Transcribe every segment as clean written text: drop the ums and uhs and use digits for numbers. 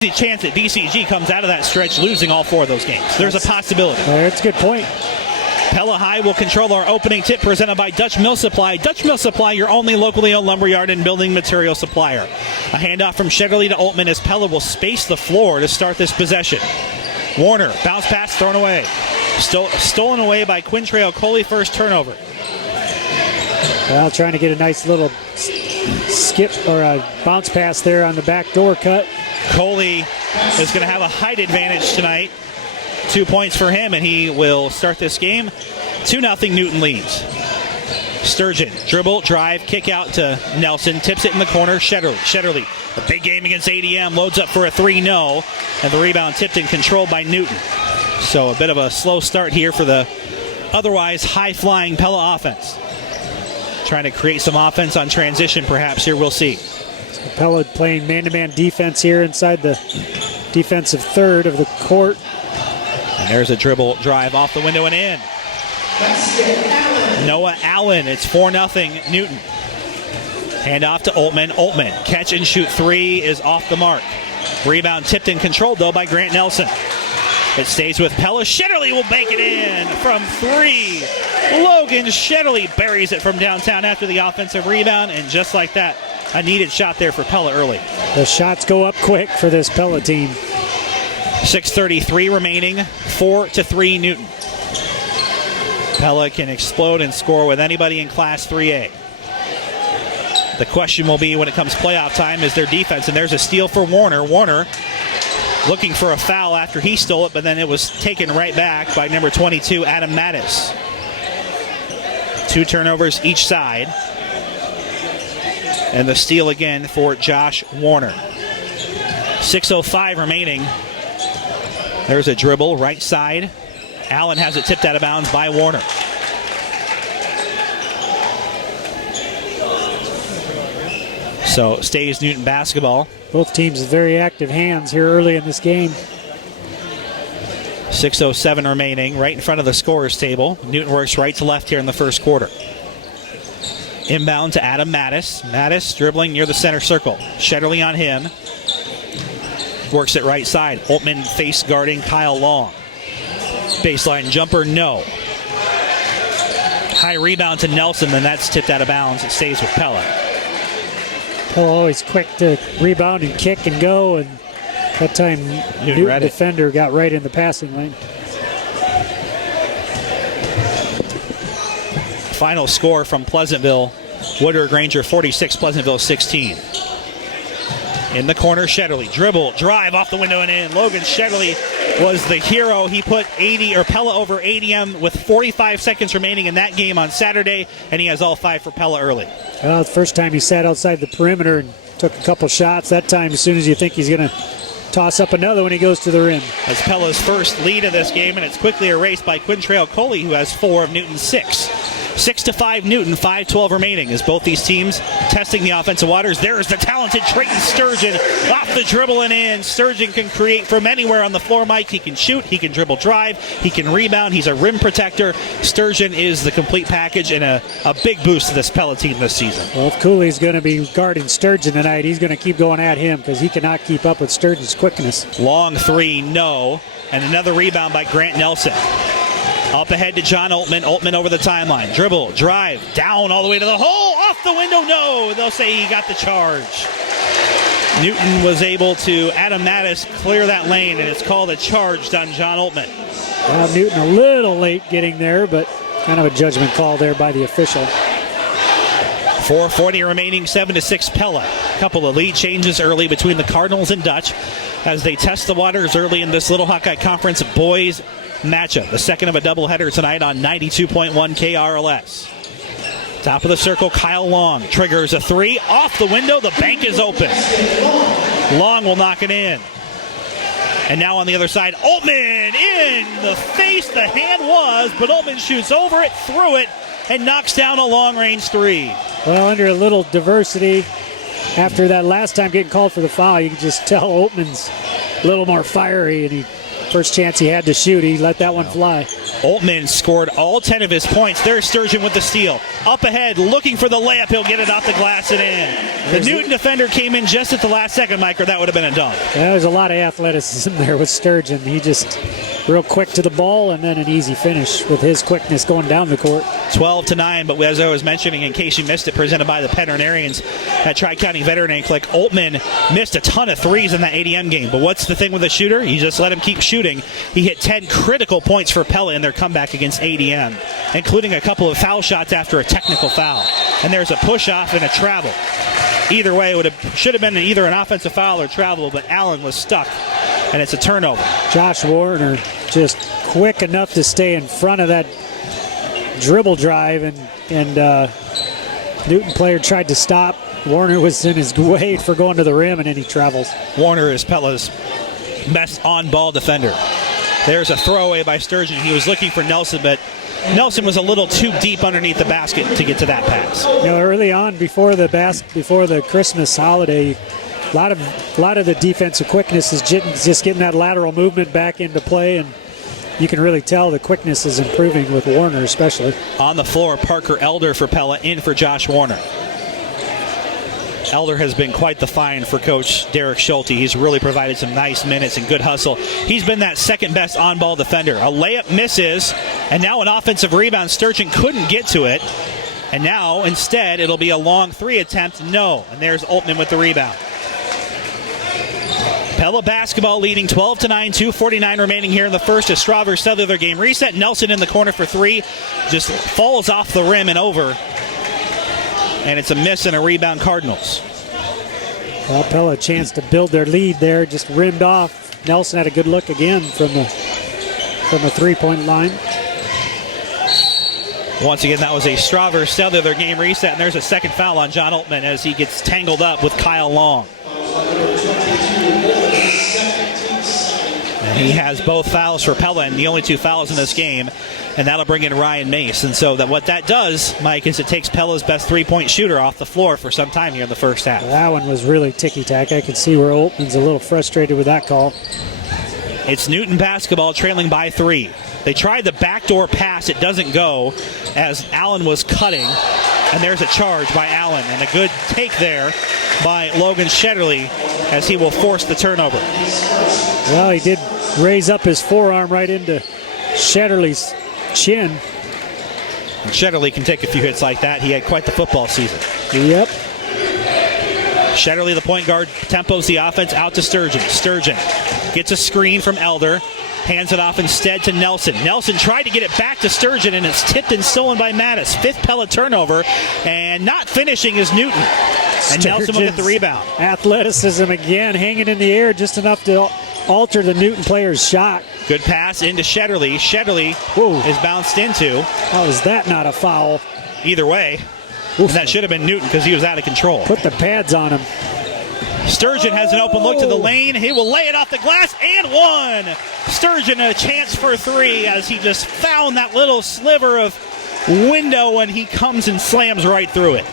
The chance that DCG comes out of that stretch losing all 4 of those games. There's a possibility. That's a good point. Pella High will control our opening tip presented by Dutch Mill Supply. Dutch Mill Supply, your only locally owned lumberyard and building material supplier. A handoff from Shedderly to Altman as Pella will space the floor to start this possession. Warner, bounce pass thrown away. Stolen away by Quintrell Coley, first turnover. Well, trying to get a nice little skip or a bounce pass there on the back door cut. Coley is going to have a height advantage tonight. 2 points for him, and he will start this game. 2-0 Newton leads. Sturgeon, dribble, drive, kick out to Nelson. Tips it in the corner. Shedderly, a big game against ADM. Loads up for a 3, no. And the rebound tipped and controlled by Newton. So a bit of a slow start here for the otherwise high-flying Pella offense. Trying to create some offense on transition perhaps here. We'll see. Pella playing man-to-man defense here inside the defensive third of the court. And there's a dribble drive off the window and in. Noah Allen. It's 4-0 Newton. Hand off to Altman. Altman, catch and shoot 3 is off the mark. Rebound tipped and controlled, though, by Grant Nelson. It stays with Pella. Shedderly will bank it in from 3. Logan Shedderly buries it from downtown after the offensive rebound, and just like that, a needed shot there for Pella early. The shots go up quick for this Pella team. 6:33 remaining, 4-3 Newton. Pella can explode and score with anybody in Class 3A. The question will be when it comes playoff time is their defense, and there's a steal for Warner. Warner looking for a foul after he stole it, but then it was taken right back by number 22, Adam Mattis. 2 turnovers each side. And the steal again for Josh Warner. 6:05 remaining. There's a dribble, right side. Allen has it tipped out of bounds by Warner. So stays Newton basketball. Both teams with very active hands here early in this game. 6:07 remaining, right in front of the scorer's table. Newton works right to left here in the first quarter. Inbound to Adam Mattis. Mattis dribbling near the center circle. Shedderly on him. Works it right side. Altman face guarding Kyle Long. Baseline jumper, no. High rebound to Nelson, then that's tipped out of bounds. It stays with Pella. Pella always quick to rebound and kick and go, and that time Newton defender got right in the passing lane. Final score from Pleasantville. Woodward Granger 46, Pleasantville 16. In the corner, Shedderly. Dribble, drive off the window and in. Logan Shedderly was the hero. He put Pella over ADM with 45 seconds remaining in that game on Saturday, and he has all 5 for Pella early. Well, the first time he sat outside the perimeter and took a couple shots. That time, as soon as you think he's going to toss up another when he goes to the rim. That's Pella's first lead of this game, and it's quickly erased by Quintrell Coley, who has 4 of Newton's 6. 6-5 Newton, 5:12 remaining as both these teams testing the offensive waters. There's the talented Trayton Sturgeon off the dribble and in. Sturgeon can create from anywhere on the floor, Mike. He can shoot, he can dribble drive, he can rebound, he's a rim protector. Sturgeon is the complete package and a big boost to this Pella team this season. Well, if Cooley's going to be guarding Sturgeon tonight, he's going to keep going at him because he cannot keep up with Sturgeon's quickness. Long 3, no. And another rebound by Grant Nelson. Up ahead to John Altman. Altman over the timeline. Dribble, drive, down all the way to the hole. Off the window, no. They'll say he got the charge. Newton was able to, Adam Mattis, clear that lane, and it's called a charge on John Altman. Well, Newton a little late getting there, but kind of a judgment call there by the official. 4:40 remaining, 7-6 Pella. A couple of lead changes early between the Cardinals and Dutch as they test the waters early in this Little Hawkeye Conference boys matchup. The second of a doubleheader tonight on 92.1 KRLS. Top of the circle, Kyle Long triggers a 3. Off the window, the bank is open. Long will knock it in. And now on the other side, Altman in the face. The hand was, but Altman shoots over it, through it, and knocks down a long-range 3. Well, under a little diversity, after that last time getting called for the foul, you can just tell Altman's a little more fiery, and first chance he had to shoot, he let that one fly. Oltmann scored all 10 of his points. There's Sturgeon with the steal. Up ahead, looking for the layup. He'll get it off the glass and in. The Newton defender came in just at the last second, Mike, or that would have been a dunk. Yeah, there's a lot of athleticism there with Sturgeon. He just real quick to the ball and then an easy finish with his quickness going down the court. 12-9, but as I was mentioning, in case you missed it, presented by the Veterinarians at Tri-County Veterinary Clinic, Oltmann missed a ton of threes in that ADM game. But what's the thing with a shooter? You just let him keep shooting. He hit 10 critical points for Pella in their comeback against ADM, including a couple of foul shots after a technical foul. And there's a push-off and a travel. Either way, should have been either an offensive foul or travel, but Allen was stuck, and it's a turnover. Josh Warner just quick enough to stay in front of that dribble drive, and Newton player tried to stop. Warner was in his way for going to the rim, and then he travels. Warner is Pella's best on-ball defender. There's a throwaway by Sturgeon. He was looking for Nelson, but Nelson was a little too deep underneath the basket to get to that pass. Early on, before the Christmas holiday, a lot of the defensive quickness is just getting that lateral movement back into play, and you can really tell the quickness is improving with Warner especially. On the floor, Parker Elder for Pella, in for Josh Warner. Elder has been quite the find for Coach Derek Schulte. He's really provided some nice minutes and good hustle. He's been that second-best on-ball defender. A layup misses, and now an offensive rebound. Sturgeon couldn't get to it, and now, instead, it'll be a long three attempt. No, and there's Oltmann with the rebound. Pella basketball leading 12-9, 2:49 remaining here in the first. As Strawberry settle their game reset. Nelson in the corner for three. Just falls off the rim and over. And it's a miss and a rebound, Cardinals. Well, Pella a chance to build their lead there. Just rimmed off. Nelson had a good look again from the three-point line. Once again, that was a Strawberry settle their game reset. And there's a second foul on John Oltmann as he gets tangled up with Kyle Long. And he has both fouls for Pella, and the only two fouls in this game, and that'll bring in Ryan Mace. And so what that does, Mike, is it takes Pella's best three-point shooter off the floor for some time here in the first half. That one was really ticky-tack. I could see where Oltmann's a little frustrated with that call. It's Newton basketball trailing by 3. They tried the backdoor pass. It doesn't go as Allen was cutting, and there's a charge by Allen, and a good take there by Logan Shetterly as he will force the turnover. Well, he did raise up his forearm right into Shetterly's chin. And Shetterly can take a few hits like that. He had quite the football season. Yep. Shetterly, the point guard, tempos the offense out to Sturgeon. Sturgeon gets a screen from Elder, hands it off instead to Nelson. Nelson tried to get it back to Sturgeon, and it's tipped and stolen by Mattis. Fifth Pella turnover, and not finishing is Newton. And Nelson will get the rebound. Athleticism again, hanging in the air just enough to alter the Newton player's shot. Good pass into Shetterly. Shetterly is bounced into. How is that not a foul? Either way. And that should have been Newton because he was out of control. Put the pads on him. Sturgeon has an open look to the lane. He will lay it off the glass and one. Sturgeon a chance for three as he just found that little sliver of window and he comes and slams right through it.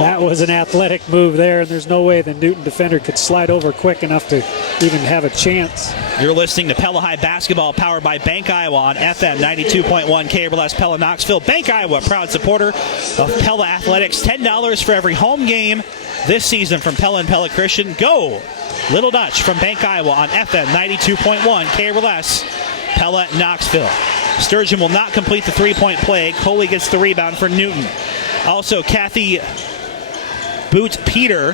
That was an athletic move there, and there's no way the Newton defender could slide over quick enough to even have a chance. You're listening to Pella High Basketball, powered by Bank Iowa on FM 92.1 KRLS Pella Knoxville. Bank Iowa, proud supporter of Pella Athletics. $10 for every home game this season from Pella and Pella Christian. Go Little Dutch from Bank Iowa on FM 92.1 KRLS Pella Knoxville. Sturgeon will not complete the three-point play. Coley gets the rebound for Newton. Also, Kathy Boot Peter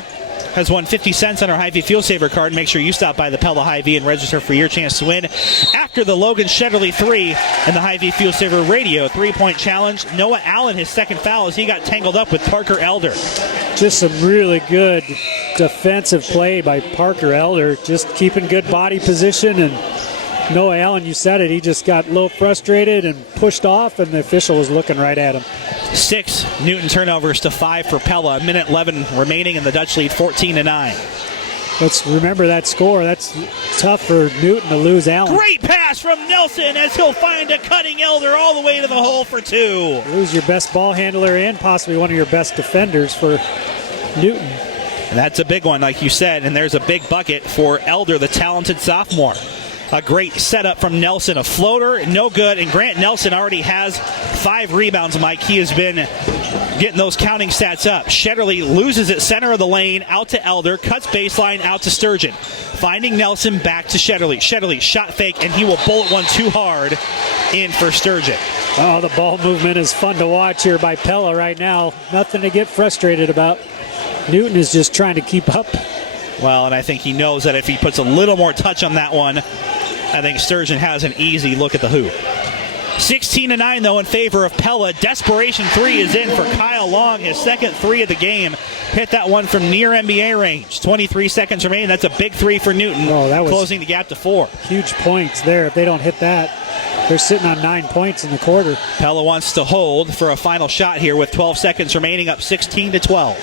has won 50 cents on her Hy-Vee Fuel Saver card. Make sure you stop by the Pella Hy-Vee and register for your chance to win. After the Logan Shetterly 3 and the Hy-Vee Fuel Saver Radio three-point challenge, Noah Allen, his second foul as he got tangled up with Parker Elder. Just some really good defensive play by Parker Elder, just keeping good body position. And Noah Allen, you said it, he just got a little frustrated and pushed off, and the official was looking right at him. 6 Newton turnovers to 5 for Pella. A minute 11 remaining in the Dutch lead, 14-9. Let's remember that score. That's tough for Newton to lose Allen. Great pass from Nelson as he'll find a cutting Elder all the way to the hole for 2. Lose your best ball handler and possibly one of your best defenders for Newton. And that's a big one, like you said, and there's a big bucket for Elder, the talented sophomore. A great setup from Nelson. A floater, no good. And Grant Nelson already has 5 rebounds, Mike. He has been getting those counting stats up. Shetterly loses it center of the lane, out to Elder, cuts baseline, out to Sturgeon. Finding Nelson, back to Shetterly. Shetterly, shot fake, and he will bullet one too hard in for Sturgeon. Oh, the ball movement is fun to watch here by Pella right now. Nothing to get frustrated about. Newton is just trying to keep up. Well, and I think he knows that if he puts a little more touch on that one, I think Sturgeon has an easy look at the hoop. 16-9, though, in favor of Pella. Desperation 3 is in for Kyle Long. His second 3 of the game. Hit that one from near NBA range. 23 seconds remaining. That's a big 3 for Newton. Oh, that was closing the gap to 4. Huge points there. If they don't hit that, they're sitting on 9 points in the quarter. Pella wants to hold for a final shot here with 12 seconds remaining, up 16-12.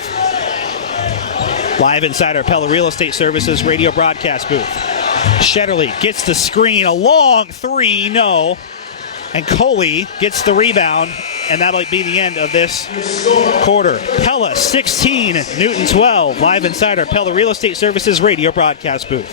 Live inside our Pella Real Estate Services radio broadcast booth. Shetterly gets the screen. A long 3, no. And Coley gets the rebound, and that'll be the end of this quarter. Pella 16, Newton 12. Live inside our Pella Real Estate Services radio broadcast booth.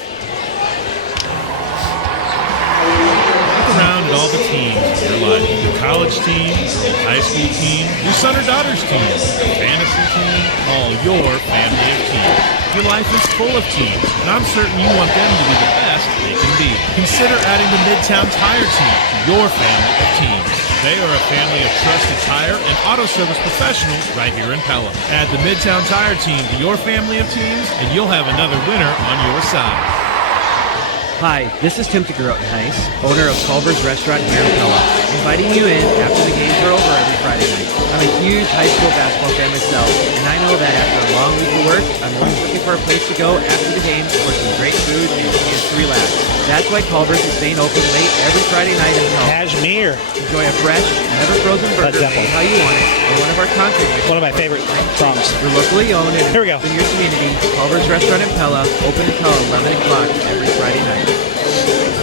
Look around at all the teams in your life. Your college team, your high school team, your son or daughter's team, your fantasy team, all your family of teams. Your life is full of teams, and I'm certain you want them to be the best they can be. Consider adding the Midtown Tire Team to your family of teams. They are a family of trusted tire and auto service professionals right here in Pella. Add the Midtown Tire Team to your family of teams, and you'll have another winner on your side. Hi, this is Tim Grotenhuis, owner of Culver's Restaurant here in Pella, inviting you in after the games are over every Friday night. I'm a huge high school basketball fan myself, and I know that after a long week of work, I'm always looking for a place to go after the games for some great food and a chance to relax. That's why Culver's is staying open late every Friday night in Pella. Cashmere. Enjoy a fresh, never frozen burger made how you want it, or one of our concert mixes. One of my favorite songs. We're locally owned and Here we go. in your community. Culver's Restaurant in Pella, open until 11 o'clock every Friday night.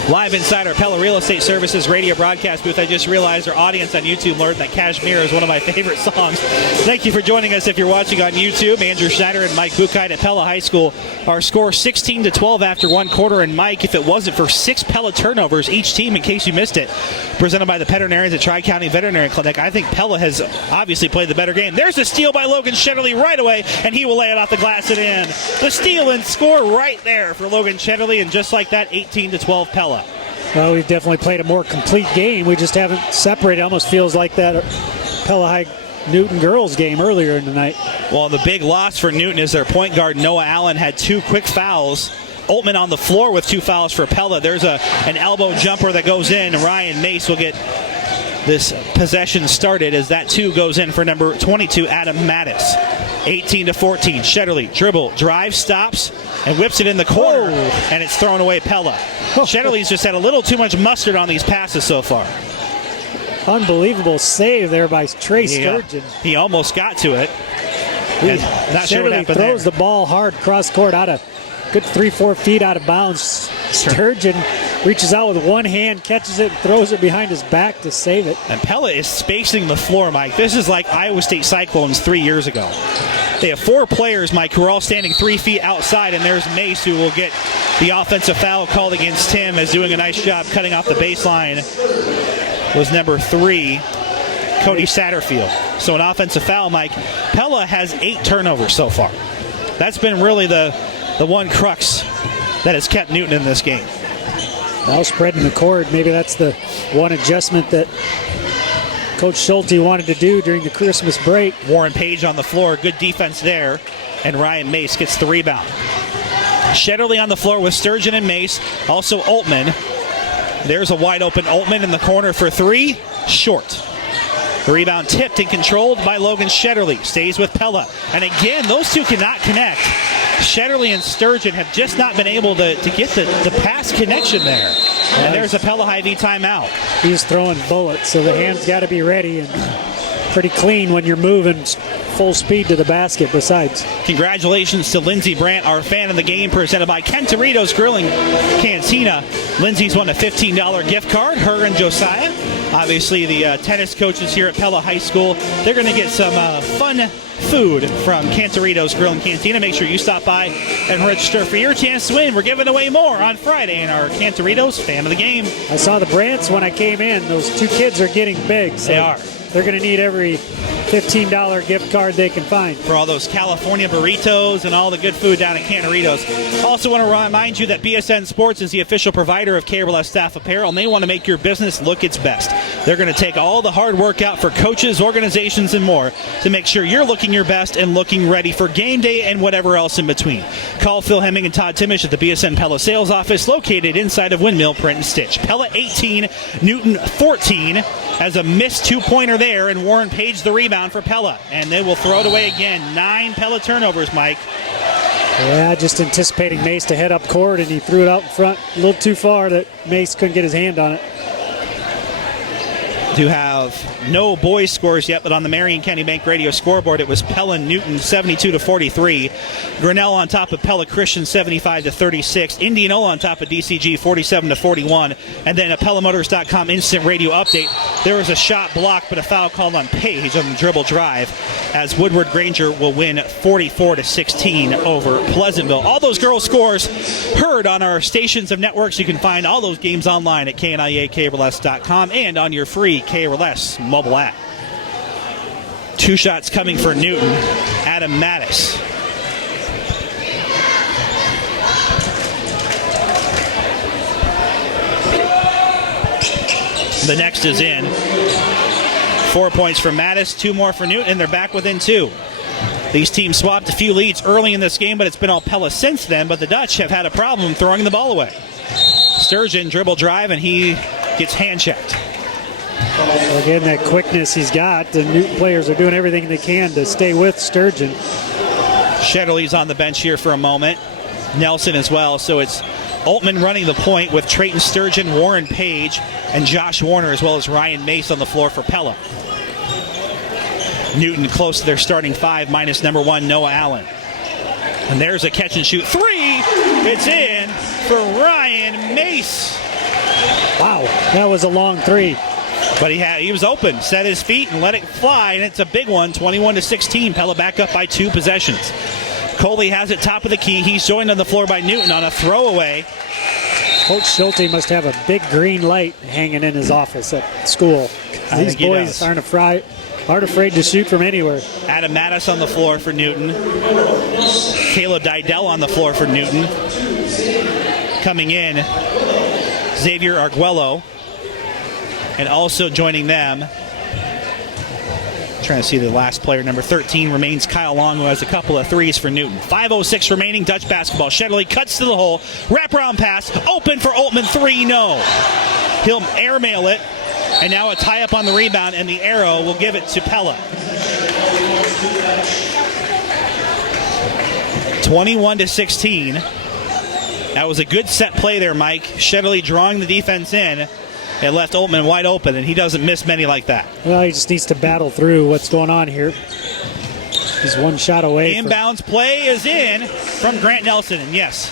Live inside our Pella Real Estate Services radio broadcast booth. I just realized our audience on YouTube learned that Cashmere is one of my favorite songs. Thank you for joining us if you're watching on YouTube. Andrew Schneider and Mike Bukite at Pella High School. Our score 16-12 after one quarter. And Mike, if it wasn't for 6 Pella turnovers each team, in case you missed it, presented by the veterinarians at Tri-County Veterinary Clinic, I think Pella has obviously played the better game. There's a steal by Logan Shetterly right away, and he will lay it off the glass and in. The steal and score right there for Logan Shetterly, and just like that, 18-12 Pella. Well, we've definitely played a more complete game. We just haven't separated. It almost feels like that Pella High Newton girls game earlier in the night. Well, the big loss for Newton is their point guard, Noah Allen, had 2 quick fouls. Altman on the floor with 2 fouls for Pella. There's an elbow jumper that goes in. Ryan Mace will get this possession started as that 2 goes in for number 22, Adam Mattis. 18-14. Shetterly dribble, drive, stops, and whips it in the corner, and it's thrown away Pella. Shetterly's just had a little too much mustard on these passes so far. Unbelievable save there by Trey Sturgeon. He almost got to it. Not sure what happened throws there. the ball hard cross court out of good 3-4 feet out of bounds. Sturgeon reaches out with one hand, catches it, and throws it behind his back to save it. And Pella is spacing the floor, Mike. This is like Iowa State Cyclones 3 years ago. They have 4 players, Mike, who are all standing 3 feet outside, and there's Mace, who will get the offensive foul called against him, as doing a nice job cutting off the baseline was number 3, Cody Satterfield. So an offensive foul, Mike. Pella has 8 turnovers so far. That's been really the one crux that has kept Newton in this game. Now spreading the court, maybe that's the one adjustment that Coach Schulte wanted to do during the Christmas break. Warren Page on the floor, good defense there, and Ryan Mace gets the rebound. Shetterly on the floor with Sturgeon and Mace, also Altman. There's a wide open Altman in the corner for 3, short. The rebound tipped and controlled by Logan Shetterly. Stays with Pella. And again, those two cannot connect. Shetterly and Sturgeon have just not been able to get the pass connection there. And there's a Pella High V timeout. He's throwing bullets, so the hands got to be ready and pretty clean when you're moving full speed to the basket besides. Congratulations to Lindsey Brandt, our fan of the game, presented by Kentoritos Grilling Cantina. Lindsey's won a $15 gift card, her and Josiah. Obviously, the tennis coaches here at Pella High School, they're going to get some fun food from Cantoritos Grill and Cantina. Make sure you stop by and register for your chance to win. We're giving away more on Friday in our Cantoritos Fan of the Game. I saw the Brants when I came in. Those two kids are getting big. So they are. They're going to need every $15 gift card they can find. For all those California burritos and all the good food down at Cantoritos. Also want to remind you that BSN Sports is the official provider of KRLS staff apparel, and they want to make your business look its best. They're going to take all the hard work out for coaches, organizations, and more to make sure you're looking your best and looking ready for game day and whatever else in between. Call Phil Hemming and Todd Timish at the BSN Pella sales office located inside of Windmill Print and Stitch. Pella 18, Newton 14 as a missed two-pointer there, and Warren Page the rebound for Pella, and they will throw it away again. 9 Pella turnovers, Mike. Yeah, just anticipating Mace to head up court, and he threw it out in front a little too far that Mace couldn't get his hand on it. Do have no boys scores yet, but on the Marion County Bank Radio scoreboard, it was Pella Newton 72-43. Grinnell on top of Pella Christian 75-36. Indianola on top of DCG 47-41. And then a PellaMotors.com instant radio update. There was a shot blocked, but a foul called on Page on the dribble drive, as Woodward Granger will win 44-16 over Pleasantville. All those girls' scores heard on our stations of networks. You can find all those games online at KNIA-KRLS.com and on your free KRLS mobile app. 2 shots coming for Newton. Adam Mattis. The next is in. 4 points for Mattis, 2 more for Newton, and they're back within 2. These teams swapped a few leads early in this game, but it's been all Pella since then, but the Dutch have had a problem throwing the ball away. Sturgeon dribble drive, and he gets hand-checked. Again, that quickness he's got, the Newton players are doing everything they can to stay with Sturgeon. Shetterly's on the bench here for a moment. Nelson as well, so it's Altman running the point with Trayton Sturgeon, Warren Page, and Josh Warner, as well as Ryan Mace on the floor for Pella. Newton close to their starting 5, minus number 1, Noah Allen. And there's a catch-and-shoot 3. It's in for Ryan Mace. Wow, that was a long 3. But he was open, set his feet, and let it fly, and it's a big one, 21-16. Pella back up by 2 possessions. Coley has it top of the key. He's joined on the floor by Newton on a throwaway. Coach Schulte must have a big green light hanging in his office at school. These boys aren't afraid to shoot from anywhere. Adam Mattis on the floor for Newton. Caleb Didell on the floor for Newton. Coming in, Xavier Arguello. And also joining them, trying to see the last player, number 13, remains Kyle Long, who has a couple of threes for Newton. 5:06 remaining, Dutch basketball. Shetterly cuts to the hole, wraparound pass, open for Altman, 3, no. He'll airmail it, and now a tie-up on the rebound, and the arrow will give it to Pella. 21-16. That was a good set play there, Mike. Shetterly drawing the defense in. It left Altman wide open, and he doesn't miss many like that. Well, he just needs to battle through what's going on here. He's 1 shot away. Inbounds play is in from Grant Nelson, and yes.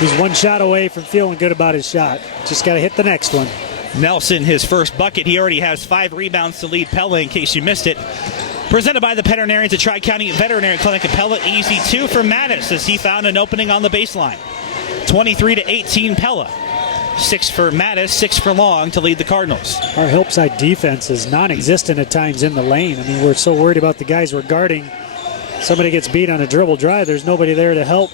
He's 1 shot away from feeling good about his shot. Just got to hit the next one. Nelson, his first bucket. He already has 5 rebounds to lead Pella, in case you missed it. Presented by the veterinarians at Tri-County Veterinary Clinic at Pella. Easy 2 for Mattis as he found an opening on the baseline. 23-18 Pella. 6 for Mattis, 6 for Long to lead the Cardinals. Our help side defense is non-existent at times in the lane. I mean, we're so worried about the guys we're guarding. Somebody gets beat on a dribble drive, there's nobody there to help.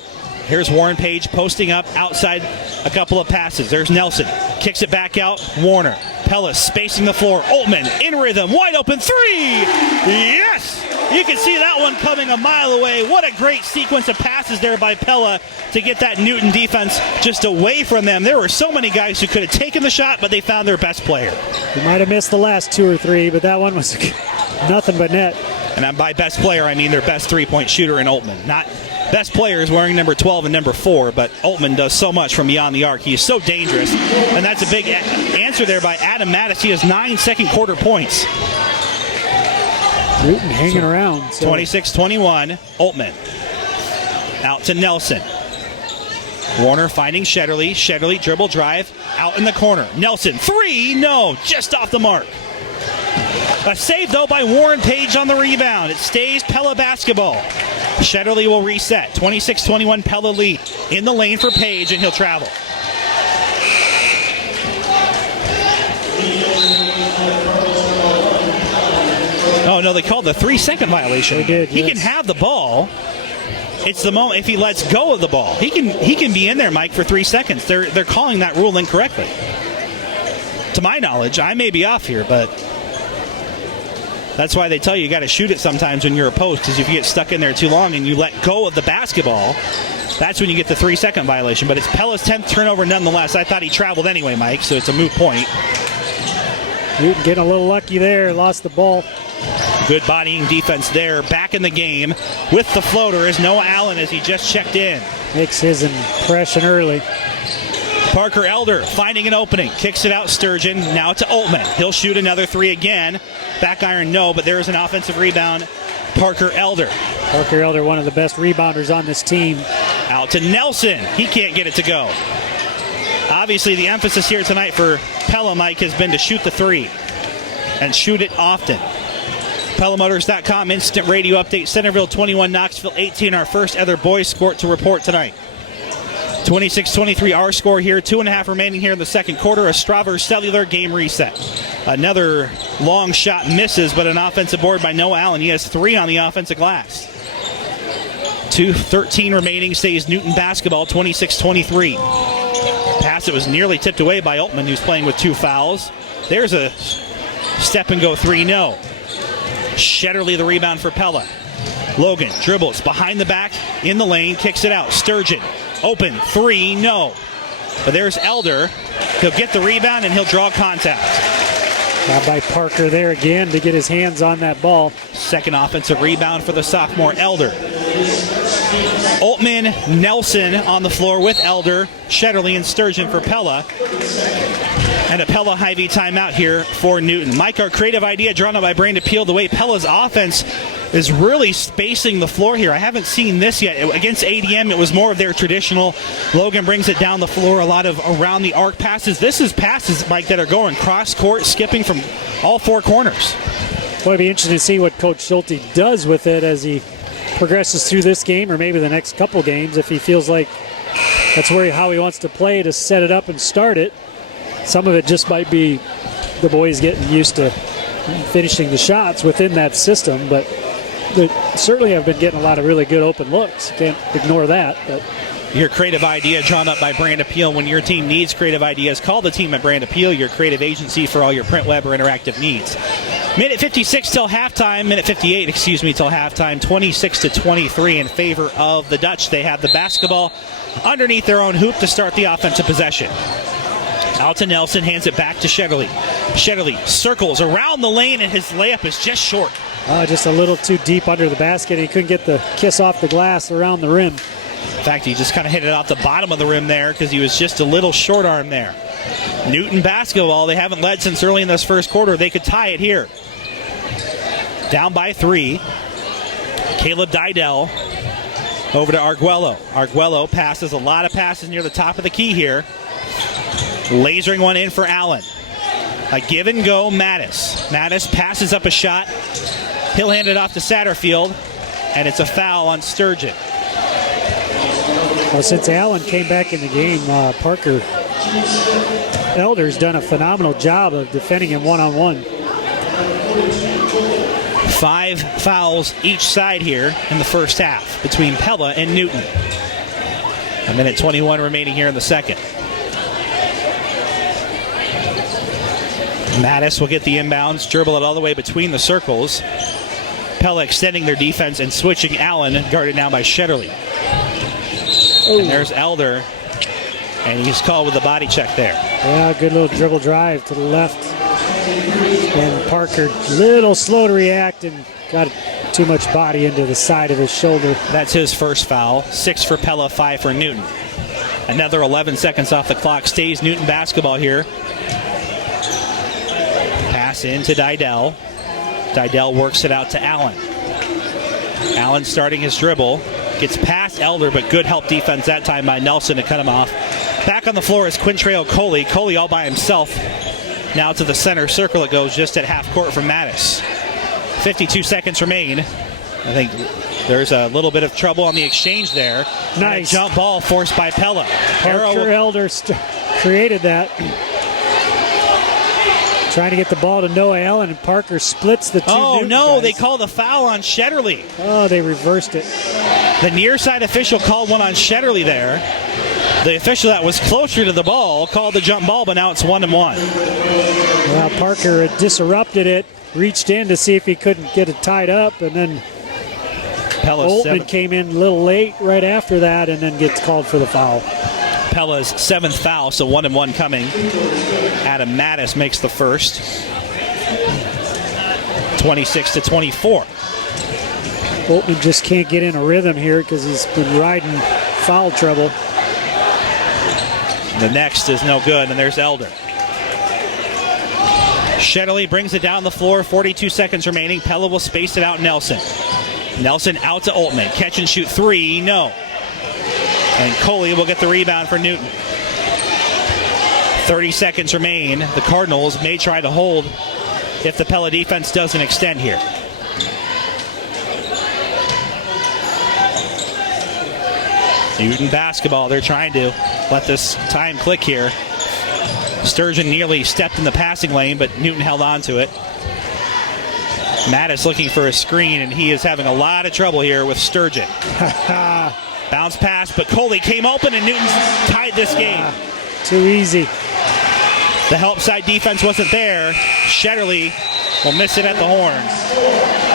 Here's Warren Page posting up outside a couple of passes. There's Nelson. Kicks it back out. Warner. Pella spacing the floor. Altman in rhythm. Wide open 3. Yes! You can see that one coming a mile away. What a great sequence of passes there by Pella to get that Newton defense just away from them. There were so many guys who could have taken the shot, but they found their best player. You might have missed the last 2 or 3, but that one was nothing but net. And by best player, I mean their best three-point shooter in Altman. Not best players wearing number 12 and number 4, but Altman does so much from beyond the arc. He is so dangerous, and that's a big answer there by Adam Mattis. He has 9 second quarter points. Newton hanging around. So. 26-21, Altman. Out to Nelson. Warner finding Shetterly. Shetterly dribble drive out in the corner. Nelson, three, no, just off the mark. A save, though, by Warren Page on the rebound. It stays Pella basketball. Shetterly will reset. 26-21 Pella lead. In the lane for Page, and he'll travel. Oh, no, they called the 3-second violation. They did, He yes. can have the ball. It's the moment if he lets go of the ball. He can be in there, Mike, for 3 seconds. They're calling that rule incorrectly. To my knowledge, I may be off here, but that's why they tell you got to shoot it sometimes when you're a post, because if you get stuck in there too long and you let go of the basketball, that's when you get the 3-second violation. But it's Pella's 10th turnover nonetheless. I thought he traveled anyway, Mike, so it's a moot point. Newton getting a little lucky there, lost the ball. Good bodying defense there. Back in the game with the floater is Noah Allen as he just checked in. Makes his impression early. Parker Elder finding an opening. Kicks it out Sturgeon. Now to Altman. He'll shoot another three again. Back iron, no, but there is an offensive rebound. Parker Elder. Parker Elder, one of the best rebounders on this team. Out to Nelson. He can't get it to go. Obviously, the emphasis here tonight for Pella, Mike, has been to shoot the three and shoot it often. PellaMotors.com instant radio update. Centerville 21, Knoxville 18. Our first ever boys score to report tonight. 26-23 our score here. 2.5 remaining here in the second quarter. A Strauver Cellular game reset. Another long shot misses, but an offensive board by Noah Allen. He has 3 on the offensive glass. 2:13 remaining. Stays Newton basketball. 26-23. Pass that was nearly tipped away by Altman, who's playing with 2 fouls. There's a step and go three. No. Shetterly the rebound for Pella. Logan dribbles behind the back in the lane, kicks it out. Sturgeon open three, no. But there's Elder. He'll get the rebound and he'll draw contact. Now by Parker there again to get his hands on that ball. Second offensive rebound for the sophomore Elder. Altman, Nelson on the floor with Elder, Shetterly and Sturgeon for Pella. And a Pella Hy-Vee timeout here for Newton. Mike, our creative idea drawn up by Brandon Peel, the way Pella's offense is really spacing the floor here. I haven't seen this yet. Against ADM, it was more of their traditional. Logan brings it down the floor, a lot of around the arc passes. This is passes, Mike, that are going cross-court, skipping from all 4 corners. Well, it'd be interesting to see what Coach Schulte does with it as he progresses through this game or maybe the next couple games, if he feels like that's how he wants to play, to set it up and start it. Some of it just might be the boys getting used to finishing the shots within that system, but they certainly have been getting a lot of really good open looks. Can't ignore that. But your creative idea drawn up by Brandon Peel. When your team needs creative ideas, call the team at Brandon Peel, your creative agency for all your print, web, or interactive needs. Minute 56 till halftime. Minute 58, till halftime. 26-23 in favor of the Dutch. They have the basketball underneath their own hoop to start the offensive possession. Out to Nelson, hands it back to Shetterly. Shetterly circles around the lane, and his layup is just short. Just a little too deep under the basket. He couldn't get the kiss off the glass around the rim. In fact, he just kind of hit it off the bottom of the rim there because he was just a little short arm there. Newton basketball, they haven't led since early in this first quarter. They could tie it here. Down by 3. Caleb Didell over to Arguello. Arguello passes a lot of passes near the top of the key here. Lasering one in for Allen. A give and go, Mattis. Mattis passes up a shot. He'll hand it off to Satterfield, and it's a foul on Sturgeon. Well, since Allen came back in the game, Parker Elder's done a phenomenal job of defending him one-on-one. 5 fouls each side here in the first half between Pella and Newton. A minute 21 remaining here in the second. Mattis will get the inbounds, dribble it all the way between the circles. Pella extending their defense and switching Allen, guarded now by Shetterly. And there's Elder, and he's called with a body check there. Yeah, good little dribble drive to the left. And Parker, little slow to react and got too much body into the side of his shoulder. That's his first foul. 6 for Pella, 5 for Newton. Another 11 seconds off the clock. Stays Newton basketball here. Pass into Didell. Dydell works it out to Allen. Allen starting his dribble. Gets past Elder, but good help defense that time by Nelson to cut him off. Back on the floor is Quintrell Coley. Coley all by himself. Now to the center circle it goes, just at half court from Mattis. 52 seconds remain. I think there's a little bit of trouble on the exchange there. Nice jump ball forced by Pella. Parker Elder created that. Trying to get the ball to Noah Allen, and Parker splits the two. Oh, Newton no, guys. they call the foul on Shetterly. Oh, they reversed it. The near side official called one on Shetterly there. The official that was closer to the ball called the jump ball, but now it's 1-1. Well, Parker had disrupted it, reached in to see if he couldn't get it tied up, and then Oltmann came in a little late right after that and then gets called for the foul. Pella's 7th foul, so 1-1 coming. Adam Mattis makes the first. 26-24. Oltmann just can't get in a rhythm here because he's been riding foul trouble. The next is no good, and there's Elder. Shetterly brings it down the floor, 42 seconds remaining. Pella will space it out Nelson. Nelson out to Oltmann. Catch and shoot three, no. And Coley will get the rebound for Newton. 30 seconds remain. The Cardinals may try to hold if the Pella defense doesn't extend here. Newton basketball. They're trying to let this time click here. Sturgeon nearly stepped in the passing lane, but Newton held on to it. Mattis looking for a screen, and he is having a lot of trouble here with Sturgeon. Bounce pass, but Coley came open, and Newton tied this game. Too easy. The help side defense wasn't there. Shetterly will miss it at the horn.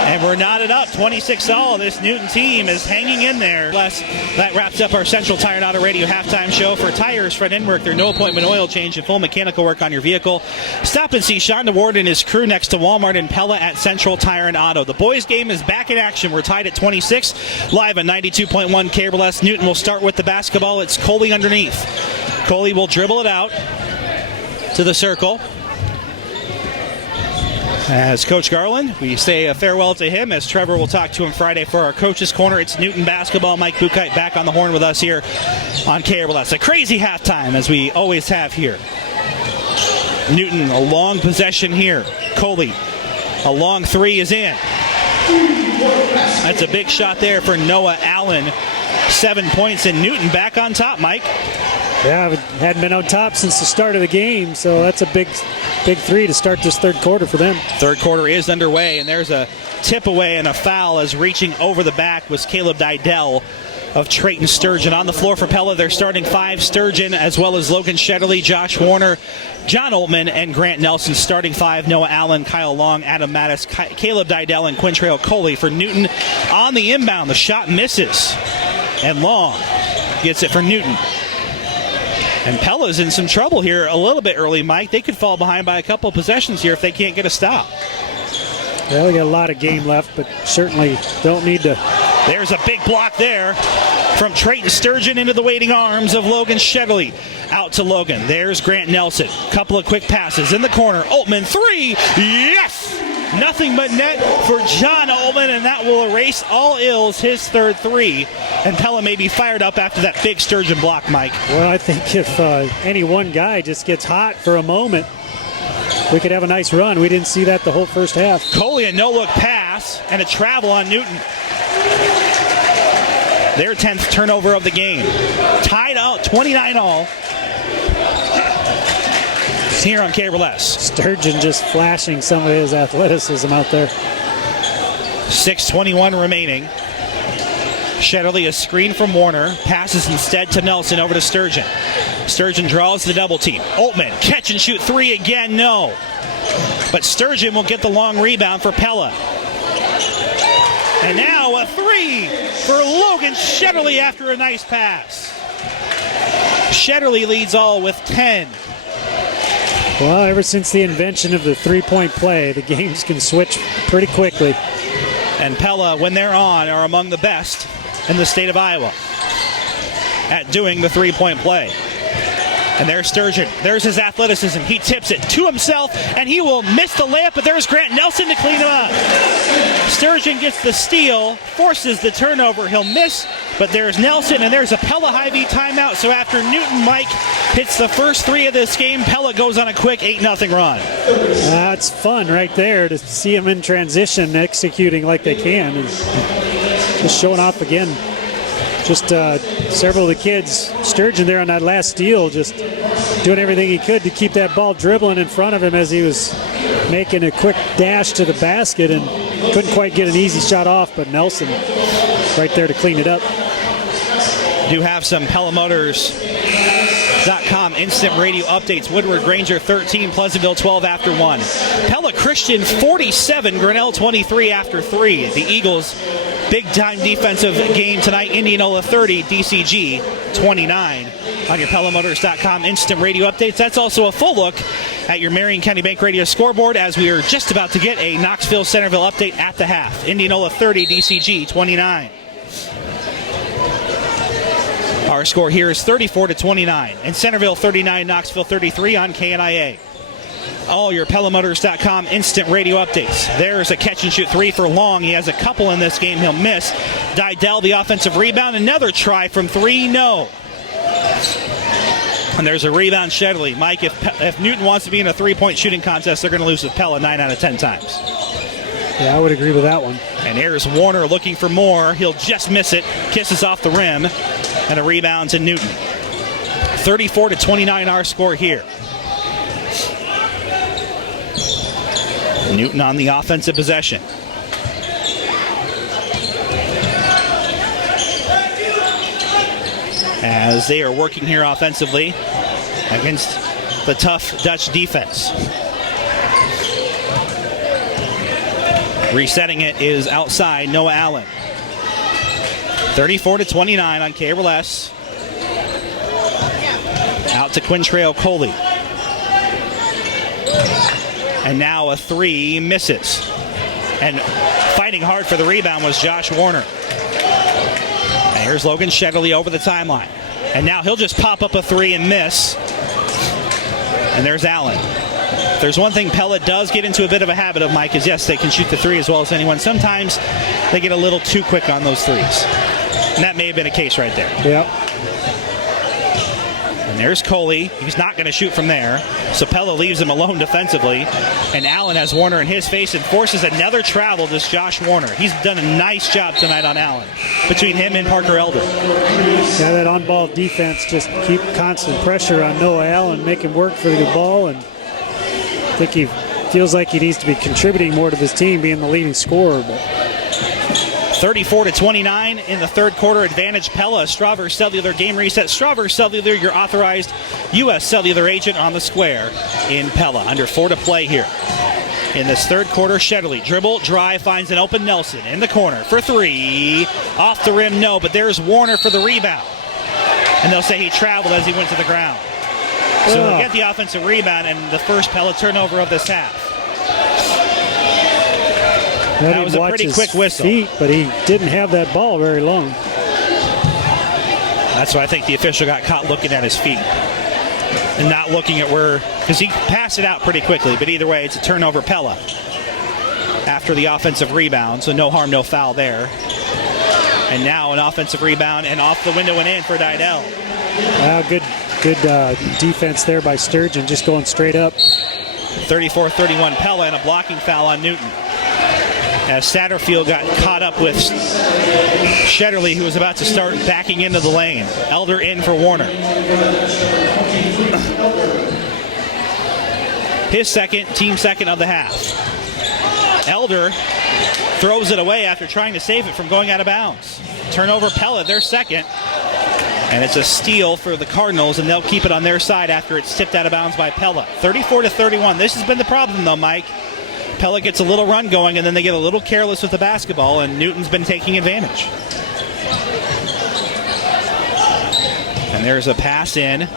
And we're knotted up, 26-all. This Newton team is hanging in there. That wraps up our Central Tire and Auto Radio halftime show. For tires, front end work, their no appointment oil change, and full mechanical work on your vehicle. Stop and see Sean DeWard and his crew next to Walmart and Pella at Central Tire and Auto. The boys' game is back in action. We're tied at 26, live on 92.1 KBLS. Newton will start with the basketball. It's Coley underneath. Coley will dribble it out to the circle. As Coach Garland, we say a farewell to him as Trevor will talk to him Friday for our Coach's Corner. It's Newton basketball. Mike Bukite back on the horn with us here on KRLS. A crazy halftime as we always have here. Newton, a long possession here. Coley, a long three is in. That's a big shot there for Noah Allen. 7 points, and Newton back on top, Mike. Yeah, it hadn't been on top since the start of the game, so that's a big three to start this third quarter for them. Third quarter is underway, and there's a tip away and a foul as reaching over the back was Caleb Dydell of Trayton Sturgeon. On the floor for Pella, they're starting five. Sturgeon, as well as Logan Shetterly, Josh Warner, John Oltmann, and Grant Nelson. Starting five, Noah Allen, Kyle Long, Adam Mattis, Caleb Dydell, and Quintrell Coley. For Newton on the inbound, the shot misses, and Long gets it for Newton. And Pella's in some trouble here a little bit early, Mike. They could fall behind by a couple of possessions here if they can't get a stop. Well, we got a lot of game left, but certainly don't need to. There's a big block there from Trayton Sturgeon into the waiting arms of Logan Shetterly. Out to Logan. There's Grant Nelson. Couple of quick passes in the corner. Oltmann, three. Yes! Nothing but net for John Oltmann, and that will erase all ills, his third three. And Pella may be fired up after that big Sturgeon block, Mike. Well, I think if any one guy just gets hot for a moment, we could have a nice run. We didn't see that the whole first half. Coley, a no-look pass and a travel on Newton. Their 10th turnover of the game. Tied out 29-all. Here on KRLS. Sturgeon just flashing some of his athleticism out there. 6:21 remaining. Shetterly, a screen from Warner, passes instead to Nelson over to Sturgeon. Sturgeon draws the double team. Oltmann, catch and shoot three again, no. But Sturgeon will get the long rebound for Pella. And now a three for Logan Shetterly after a nice pass. Shetterly leads all with 10. Well, ever since the invention of the three-point play, the games can switch pretty quickly. And Pella, when they're on, are among the best in the state of Iowa at doing the three-point play. And there's Sturgeon. There's his athleticism. He tips it to himself, and he will miss the layup, but there's Grant Nelson to clean him up. Sturgeon gets the steal, forces the turnover. He'll miss, but there's Nelson, and there's a Pella Hy-Vee timeout. So after Newton Mike hits the first three of this game, Pella goes on a quick 8-0 run. It's fun right there to see them in transition, executing like they can. And just showing off again. Just several of the kids, Sturgeon there on that last steal, just doing everything he could to keep that ball dribbling in front of him as he was making a quick dash to the basket and couldn't quite get an easy shot off, but Nelson right there to clean it up. Do have some PellaMotors.com instant radio updates. Woodward Granger 13, Pleasantville 12 after 1. Pella Christian 47, Grinnell 23 after 3. The Eagles big-time defensive game tonight. Indianola 30, DCG 29. On your PellaMotors.com instant radio updates. That's also a full look at your Marion County Bank Radio scoreboard as we are just about to get a Knoxville-Centerville update at the half. Indianola 30, DCG 29. Our score here is 34-29. And Centerville 39, Knoxville 33 on KNIA. All your PellaMotors.com instant radio updates. There's a catch-and-shoot three for Long. He has a couple in this game. He'll miss. Dydell, the offensive rebound. Another try from three. No. And there's a rebound, Shedley. Mike, if Newton wants to be in a three-point shooting contest, they're going to lose with Pella 9 out of 10 times. Yeah, I would agree with that one. And here's Warner looking for more. He'll just miss it. Kisses off the rim. And a rebound to Newton. 34-29 our score here. Newton on the offensive possession. As they are working here offensively against the tough Dutch defense. Resetting it is outside Noah Allen. 34-29 on KRLS. Out to Quintrell Coley. And now a three misses. And fighting hard for the rebound was Josh Warner. And here's Logan Shedley over the timeline. And now he'll just pop up a three and miss. And there's Allen. If there's one thing Pella does get into a bit of a habit of, Mike, is yes, they can shoot the three as well as anyone. Sometimes they get a little too quick on those threes. And that may have been a case right there. Yep. And there's Coley. He's not going to shoot from there. So Pella leaves him alone defensively. And Allen has Warner in his face and forces another travel to Josh Warner. He's done a nice job tonight on Allen between him and Parker Elder. Yeah, that on-ball defense, just keep constant pressure on Noah Allen, make him work for the ball, and I think he feels like he needs to be contributing more to this team, being the leading scorer. But 34-29 in the third quarter. Advantage Pella. Strawver Cellular game reset. Strawver Cellular, your authorized U.S. cellular agent on the square in Pella. Under 4 to play here. In this third quarter, Shedley dribble, drive, finds an open Nelson in the corner for three. Off the rim, no, but there's Warner for the rebound. And they'll say he traveled as he went to the ground. So he'll get the offensive rebound and the first Pella turnover of this half. That was a pretty quick whistle. Feet, but he didn't have that ball very long. That's why I think the official got caught looking at his feet and not looking at where, because he passed it out pretty quickly. But either way, it's a turnover Pella after the offensive rebound. So no harm, no foul there. And now an offensive rebound and off the window and in for Dydell. Good defense there by Sturgeon, just going straight up. 34-31 Pella and a blocking foul on Newton. As Satterfield got caught up with Shedley, who was about to start backing into the lane. Elder in for Warner. His second, team second of the half. Elder throws it away after trying to save it from going out of bounds. Turnover Pella, their second. And it's a steal for the Cardinals, and they'll keep it on their side after it's tipped out of bounds by Pella. 34-31. This has been the problem, though, Mike. Pella gets a little run going, and then they get a little careless with the basketball, and Newton's been taking advantage. And there's a pass in.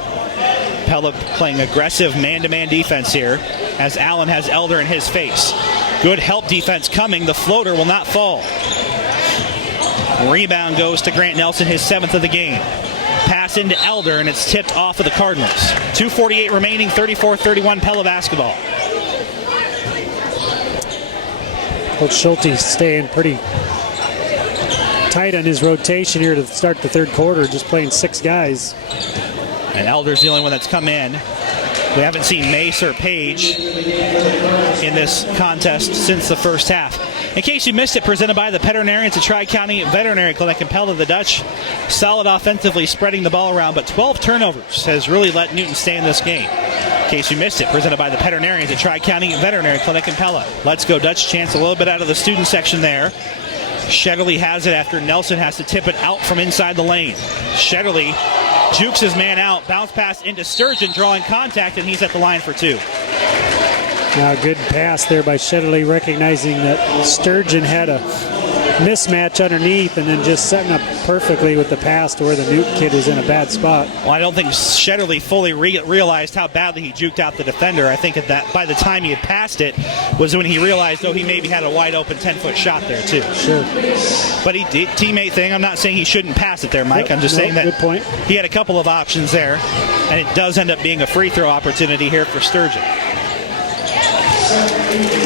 Pella playing aggressive man-to-man defense here as Allen has Elder in his face. Good help defense coming. The floater will not fall. Rebound goes to Grant Nelson, his 7th of the game. Pass into Elder, and it's tipped off of the Cardinals. 2:48 remaining, 34-31 Pella basketball. Coach Schulte staying pretty tight on his rotation here to start the third quarter, just playing 6 guys. And Elder's the only one that's come in. We haven't seen Mace or Page in this contest since the first half. In case you missed it, presented by the veterinarians at Tri-County Veterinary Clinic in Pella. The Dutch solid offensively, spreading the ball around, but 12 turnovers has really let Newton stay in this game. In case you missed it, presented by the veterinarians at Tri-County Veterinary Clinic in Pella. Let's go Dutch chance a little bit out of the student section there. Shetterly has it after Nelson has to tip it out from inside the lane. Shetterly jukes his man out, bounce pass into Sturgeon, drawing contact, and he's at the line for 2. Now, good pass there by Shetterly, recognizing that Sturgeon had a mismatch underneath and then just setting up perfectly with the pass to where the Newton kid was in a bad spot. Well, I don't think Shetterly fully realized how badly he juked out the defender. I think that by the time he had passed it was when he realized, he maybe had a wide open 10-foot shot there too. Sure. But he did teammate thing. I'm not saying he shouldn't pass it there, Mike. I'm just saying that good point. He had a couple of options there, and it does end up being a free throw opportunity here for Sturgeon.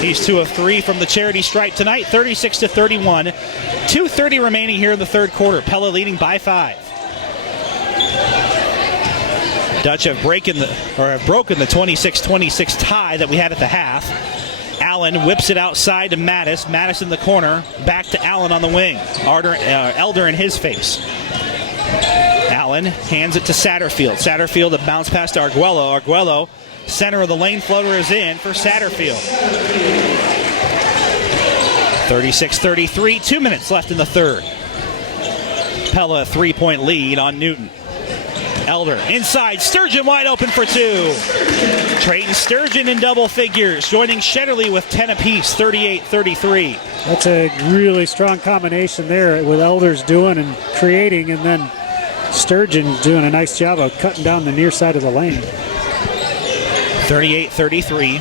He's 2 of 3 from the charity stripe tonight, 36-31. 2:30 remaining here in the third quarter. Pella leading by 5. Dutch have broken the 26-26 tie that we had at the half. Allen whips it outside to Mattis. Mattis in the corner. Back to Allen on the wing. Elder in his face. Allen hands it to Satterfield. Satterfield, a bounce pass to Arguello. Arguello, center of the lane floater, is in for Satterfield. 36-33, 2 minutes left in the third. Pella a 3-point lead on Newton. Elder inside, Sturgeon wide open for 2. Trayton Sturgeon in double figures, joining Shetterly with 10 apiece, 38-33. That's a really strong combination there with Elders doing and creating, and then Sturgeon doing a nice job of cutting down the near side of the lane. 38-33.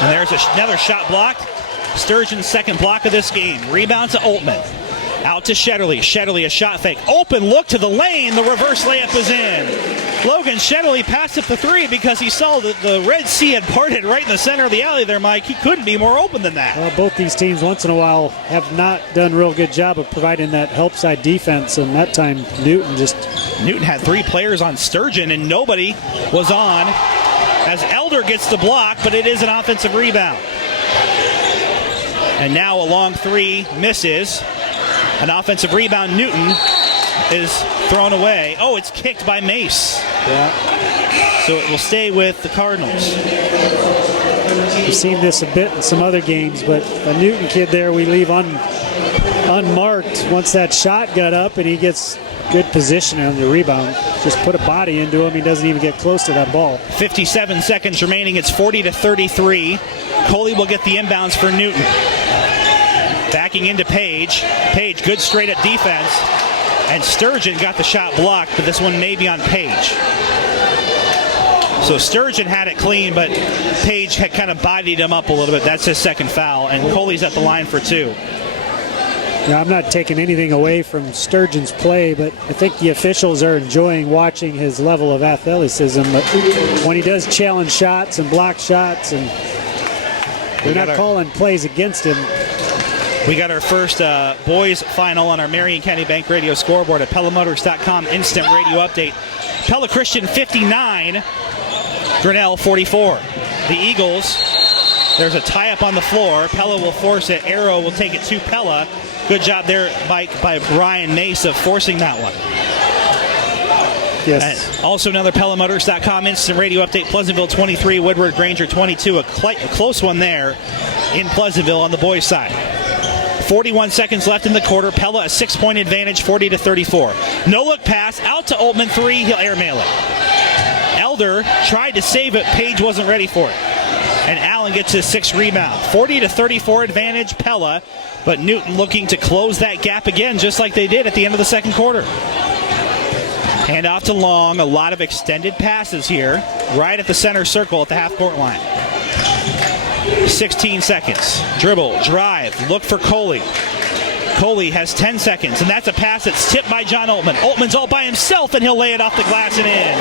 And there's another shot blocked. Sturgeon's second block of this game. Rebound to Oltmann. Out to Shetterly. Shetterly, a shot fake. Open look to the lane. The reverse layup is in. Logan Shetterly passed up the 3 because he saw that the Red Sea had parted right in the center of the alley there, Mike. He couldn't be more open than that. Well, both these teams once in a while have not done a real good job of providing that help side defense, and that time Newton had 3 players on Sturgeon, and nobody was on as Elder gets the block, but it is an offensive rebound. And now a long 3 misses. An offensive rebound. Newton is thrown away. Oh, it's kicked by Mace. Yeah. So it will stay with the Cardinals. We've seen this a bit in some other games, but a Newton kid there we leave unmarked once that shot got up, and he gets good position on the rebound. Just put a body into him. He doesn't even get close to that ball. 57 seconds remaining. It's 40-33. Coley will get the inbounds for Newton. Backing into Page. Page, good straight up defense. And Sturgeon got the shot blocked, but this one may be on Page. So Sturgeon had it clean, but Page had kind of bodied him up a little bit. That's his second foul, and Coley's at the line for 2. Now, I'm not taking anything away from Sturgeon's play, but I think the officials are enjoying watching his level of athleticism. But when he does challenge shots and block shots, and they're not calling plays against him. We got our first boys final on our Marion County Bank Radio scoreboard at PellaMotors.com instant radio update. Pella Christian 59, Grinnell 44. The Eagles, there's a tie-up on the floor. Pella will force it. Arrow will take it to Pella. Good job there by Brian Mace of forcing that one. Yes. And also another PellaMotors.com instant radio update. Pleasantville 23, Woodward Granger 22. A close one there in Pleasantville on the boys' side. 41 seconds left in the quarter. Pella a 6-point advantage, 40-34. No look pass out to Oltmann 3. He'll airmail it. Elder tried to save it. Page wasn't ready for it. And Allen gets his 6th rebound. 40-34 advantage Pella, but Newton looking to close that gap again, just like they did at the end of the second quarter. Hand off to Long. A lot of extended passes here, right at the center circle at the half-court line. 16 seconds. Dribble, drive, look for Coley. Coley has 10 seconds, and that's a pass that's tipped by John Altman. Altman's all by himself, and he'll lay it off the glass and in.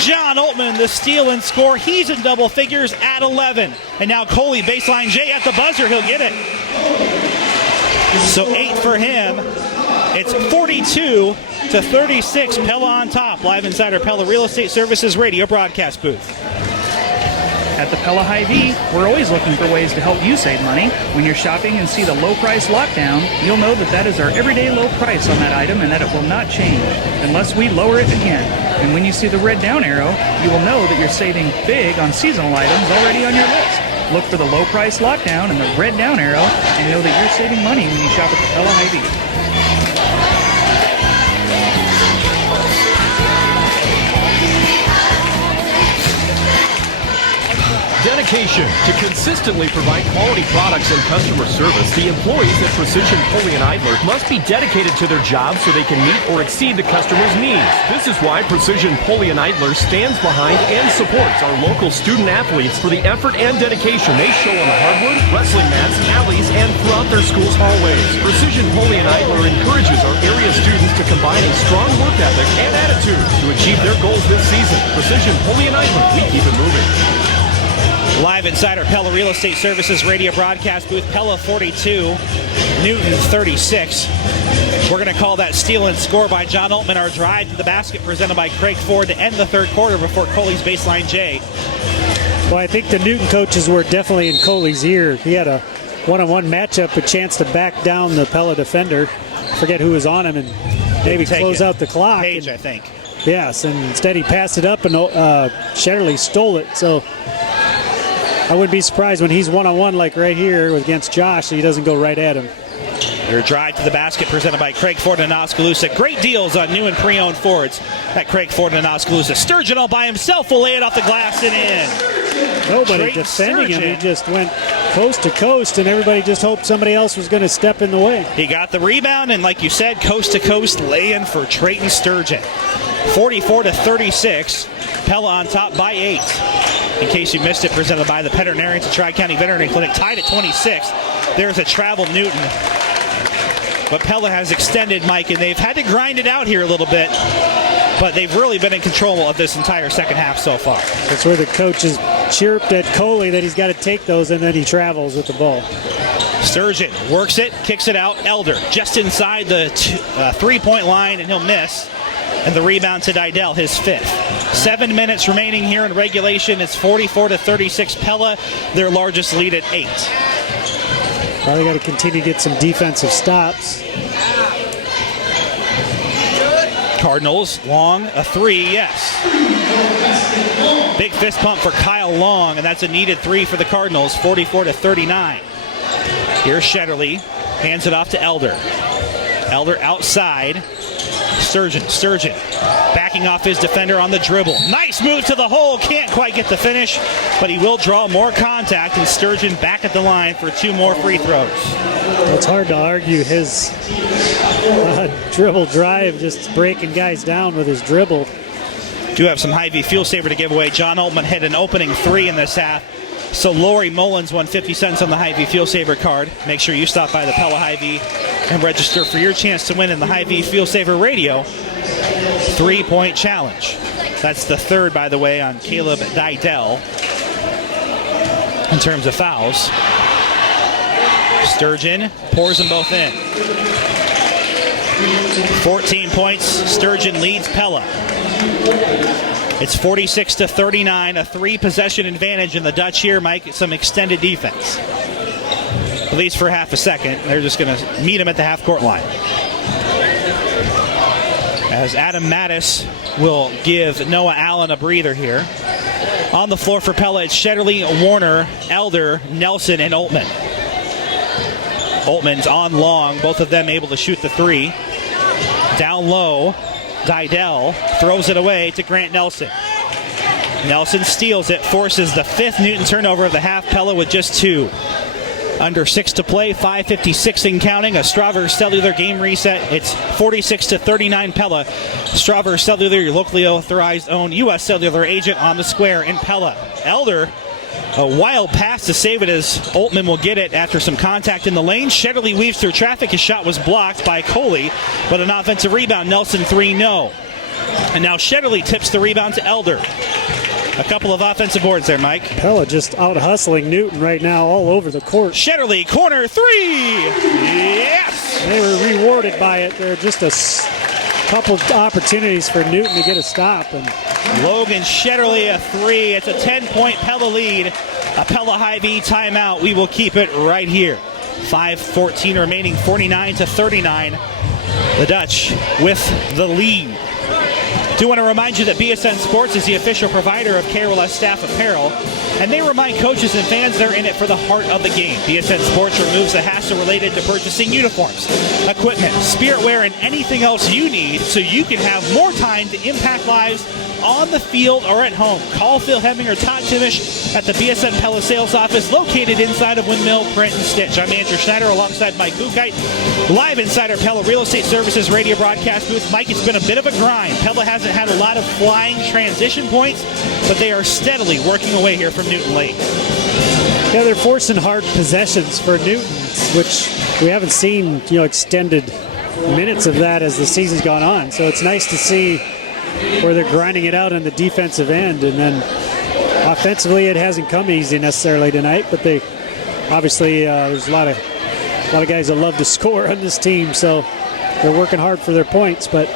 John Altman, the steal and score. He's in double figures at 11. And now Coley, baseline J at the buzzer. He'll get it. So 8 for him. It's 42-36. Pella on top. Live inside our Pella Real Estate Services radio broadcast booth. At the Pella Hy-Vee, we're always looking for ways to help you save money. When you're shopping and see the low price lockdown, you'll know that is our everyday low price on that item and that it will not change unless we lower it again. And when you see the red down arrow, you will know that you're saving big on seasonal items already on your list. Look for the low price lockdown and the red down arrow and know that you're saving money when you shop at the Pella Hy-Vee. Dedication to consistently provide quality products and customer service. The employees at Precision Pulley and Idler must be dedicated to their jobs so they can meet or exceed the customer's needs. This is why Precision Pulley and Idler stands behind and supports our local student athletes for the effort and dedication they show on the hardwood, wrestling mats, alleys, and throughout their school's hallways. Precision Pulley and Idler encourages our area students to combine a strong work ethic and attitude to achieve their goals this season. Precision Pulley and Idler, we keep it moving. Live inside our Pella Real Estate Services radio broadcast booth. Pella 42, Newton 36. We're going to call that steal and score by John Altman. Our drive to the basket presented by Craig Ford to end the third quarter before Coley's baseline J. Well, I think the Newton coaches were definitely in Coley's ear. He had a one-on-one matchup, a chance to back down the Pella defender. Forget who was on him and maybe close out the clock. Page, I think. Yes, and instead he passed it up and Shetterly stole it. So I wouldn't be surprised when he's one-on-one like right here against Josh, he doesn't go right at him. Your drive to the basket presented by Craig Ford and Oskaloosa. Great deals on new and pre-owned Fords at Craig Ford and Oskaloosa. Sturgeon all by himself will lay it off the glass and in. Nobody defending him. He just went coast to coast, and everybody just hoped somebody else was going to step in the way. He got the rebound, and like you said, coast to coast lay-in for Trayton Sturgeon. 44-36. Pella on top by 8. In case you missed it, presented by the Veterinarians at Tri-County Veterinary Clinic, tied at 26. There's a travel Newton. But Pella has extended, Mike, and they've had to grind it out here a little bit. But they've really been in control of this entire second half so far. That's where the coach has chirped at Coley that he's got to take those, and then he travels with the ball. Sturgeon works it, kicks it out. Elder just inside the three-point line, and he'll miss. And the rebound to Didell, his 5th. 7 minutes remaining here in regulation. It's 44-36. Pella, their largest lead at 8. Probably got to continue to get some defensive stops. Cardinals, Long, a 3, yes. Big fist pump for Kyle Long, and that's a needed 3 for the Cardinals, 44-39. Here's Shetterly, hands it off to Elder. Elder outside. Sturgeon backing off his defender on the dribble. Nice move to the hole. Can't quite get the finish, but he will draw more contact, and Sturgeon back at the line for 2 more free throws. It's hard to argue his dribble drive, just breaking guys down with his dribble. Do have some Hy-Vee Fuel Saver to give away. John Altman hit an opening 3 in this half. So Lori Mullins won 50 cents on the Hy-Vee Fuel Saver card. Make sure you stop by the Pella Hy-Vee and register for your chance to win in the Hy-Vee Fuel Saver Radio 3-point challenge. That's the 3rd, by the way, on Caleb Didell in terms of fouls. Sturgeon pours them both in. 14 points. Sturgeon leads Pella. It's 46-39, a 3-possession advantage in the Dutch here, Mike. Some extended defense. At least for half a second. They're just going to meet him at the half-court line. As Adam Mattis will give Noah Allen a breather here. On the floor for Pella, it's Shetterly, Warner, Elder, Nelson, and Altman. Altman's on Long, both of them able to shoot the 3. Down low, Didell throws it away to Grant Nelson. Nelson steals it, forces the 5th Newton turnover of the half. Pella with just 2. Under 6 to play, 5:56 and counting. A Strauver Cellular game reset. It's 46-39 Pella. Strauver Cellular, your locally authorized owned U.S. cellular agent on the square in Pella. Elder A wild pass to save it as Oltmann will get it after some contact in the lane. Shetterly weaves through traffic. His shot was blocked by Coley, but an offensive rebound. Nelson 3, no. And now Shetterly tips the rebound to Elder. A couple of offensive boards there, Mike. Pella just out hustling Newton right now all over the court. Shetterly, corner 3. Yes! They were rewarded by it. There are just a couple opportunities for Newton to get a stop. And Logan Shetterly a 3. It's a 10-point Pella lead. A Pella Hy-Vee timeout. We will keep it right here. 5:14 remaining, 49-39. The Dutch with the lead. Do want to remind you that BSN Sports is the official provider of KRLS staff apparel, and they remind coaches and fans they're in it for the heart of the game. BSN Sports removes the hassle related to purchasing uniforms, equipment, spirit wear, and anything else you need so you can have more time to impact lives on the field or at home. Call Phil Hemming or Todd Timish at the BSN Pella sales office located inside of Windmill, Print, and Stitch. I'm Andrew Schneider alongside Mike Bukite, live inside our Pella Real Estate Services radio broadcast booth. Mike, it's been a bit of a grind. Pella hasn't had a lot of flying transition points, but they are steadily working away here from Newton Lake. yeah, they're forcing hard possessions for Newton, which we haven't seen, extended minutes of that as the season's gone on. So it's nice to see where they're grinding it out on the defensive end, and then offensively it hasn't come easy necessarily tonight. But they obviously there's a lot of guys that love to score on this team, so they're working hard for their points. But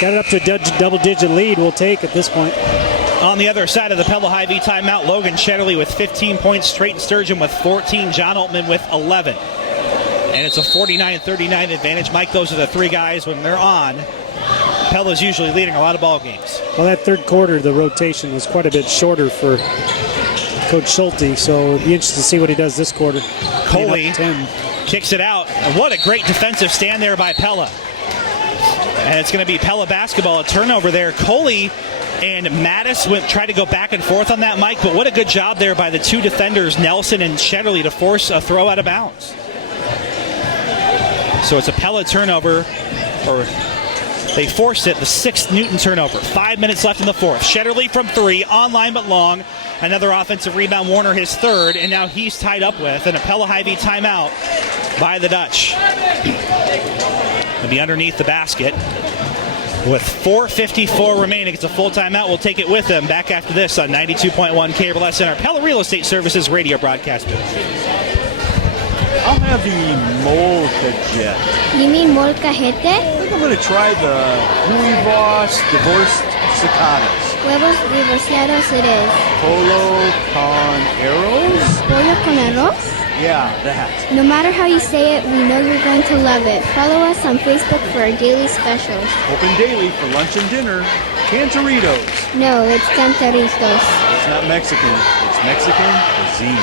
got it up to a double-digit lead. We'll take at this point. On the other side of the Pella Hy-Vee timeout, Logan Shetterly with 15 points, Trayton Sturgeon with 14, John Oltmann with 11. And it's a 49-39 advantage. Mike, those are the three guys when they're on. Pella's usually leading a lot of ball games. Well, that third quarter, the rotation was quite a bit shorter for Coach Schulte, so it'll be interesting to see what he does this quarter. Coley kicks it out. And what a great defensive stand there by Pella. And it's going to be Pella basketball. A turnover there. Coley and Mattis tried to go back and forth on that, Mike, but what a good job there by the two defenders, Nelson and Shetterly, to force a throw out of bounds. So it's a Pella turnover, or they forced it, the sixth Newton turnover. 5 minutes left in the fourth. Shetterly from 3, online but long. Another offensive rebound, Warner his third, and now he's tied up with, and a Pella Hy-Vee timeout by the Dutch. It'll be underneath the basket. With 4:54 remaining, it's a full timeout. We'll take it with them back after this on 92.1 KRLS in our Pella Real Estate Services radio broadcast booth. I'll have the molcajete. You mean molcajete? I think I'm going to try the huevos divorced cicadas. Huevos divorciados it is. Polo con arroz? Pollo con arroz? Yeah, that. No matter how you say it, we know you're going to love it. Follow us on Facebook for our daily specials. Open daily for lunch and dinner. Cantaritos. No, it's cantaritos. It's not Mexican. It's Mexican cuisine.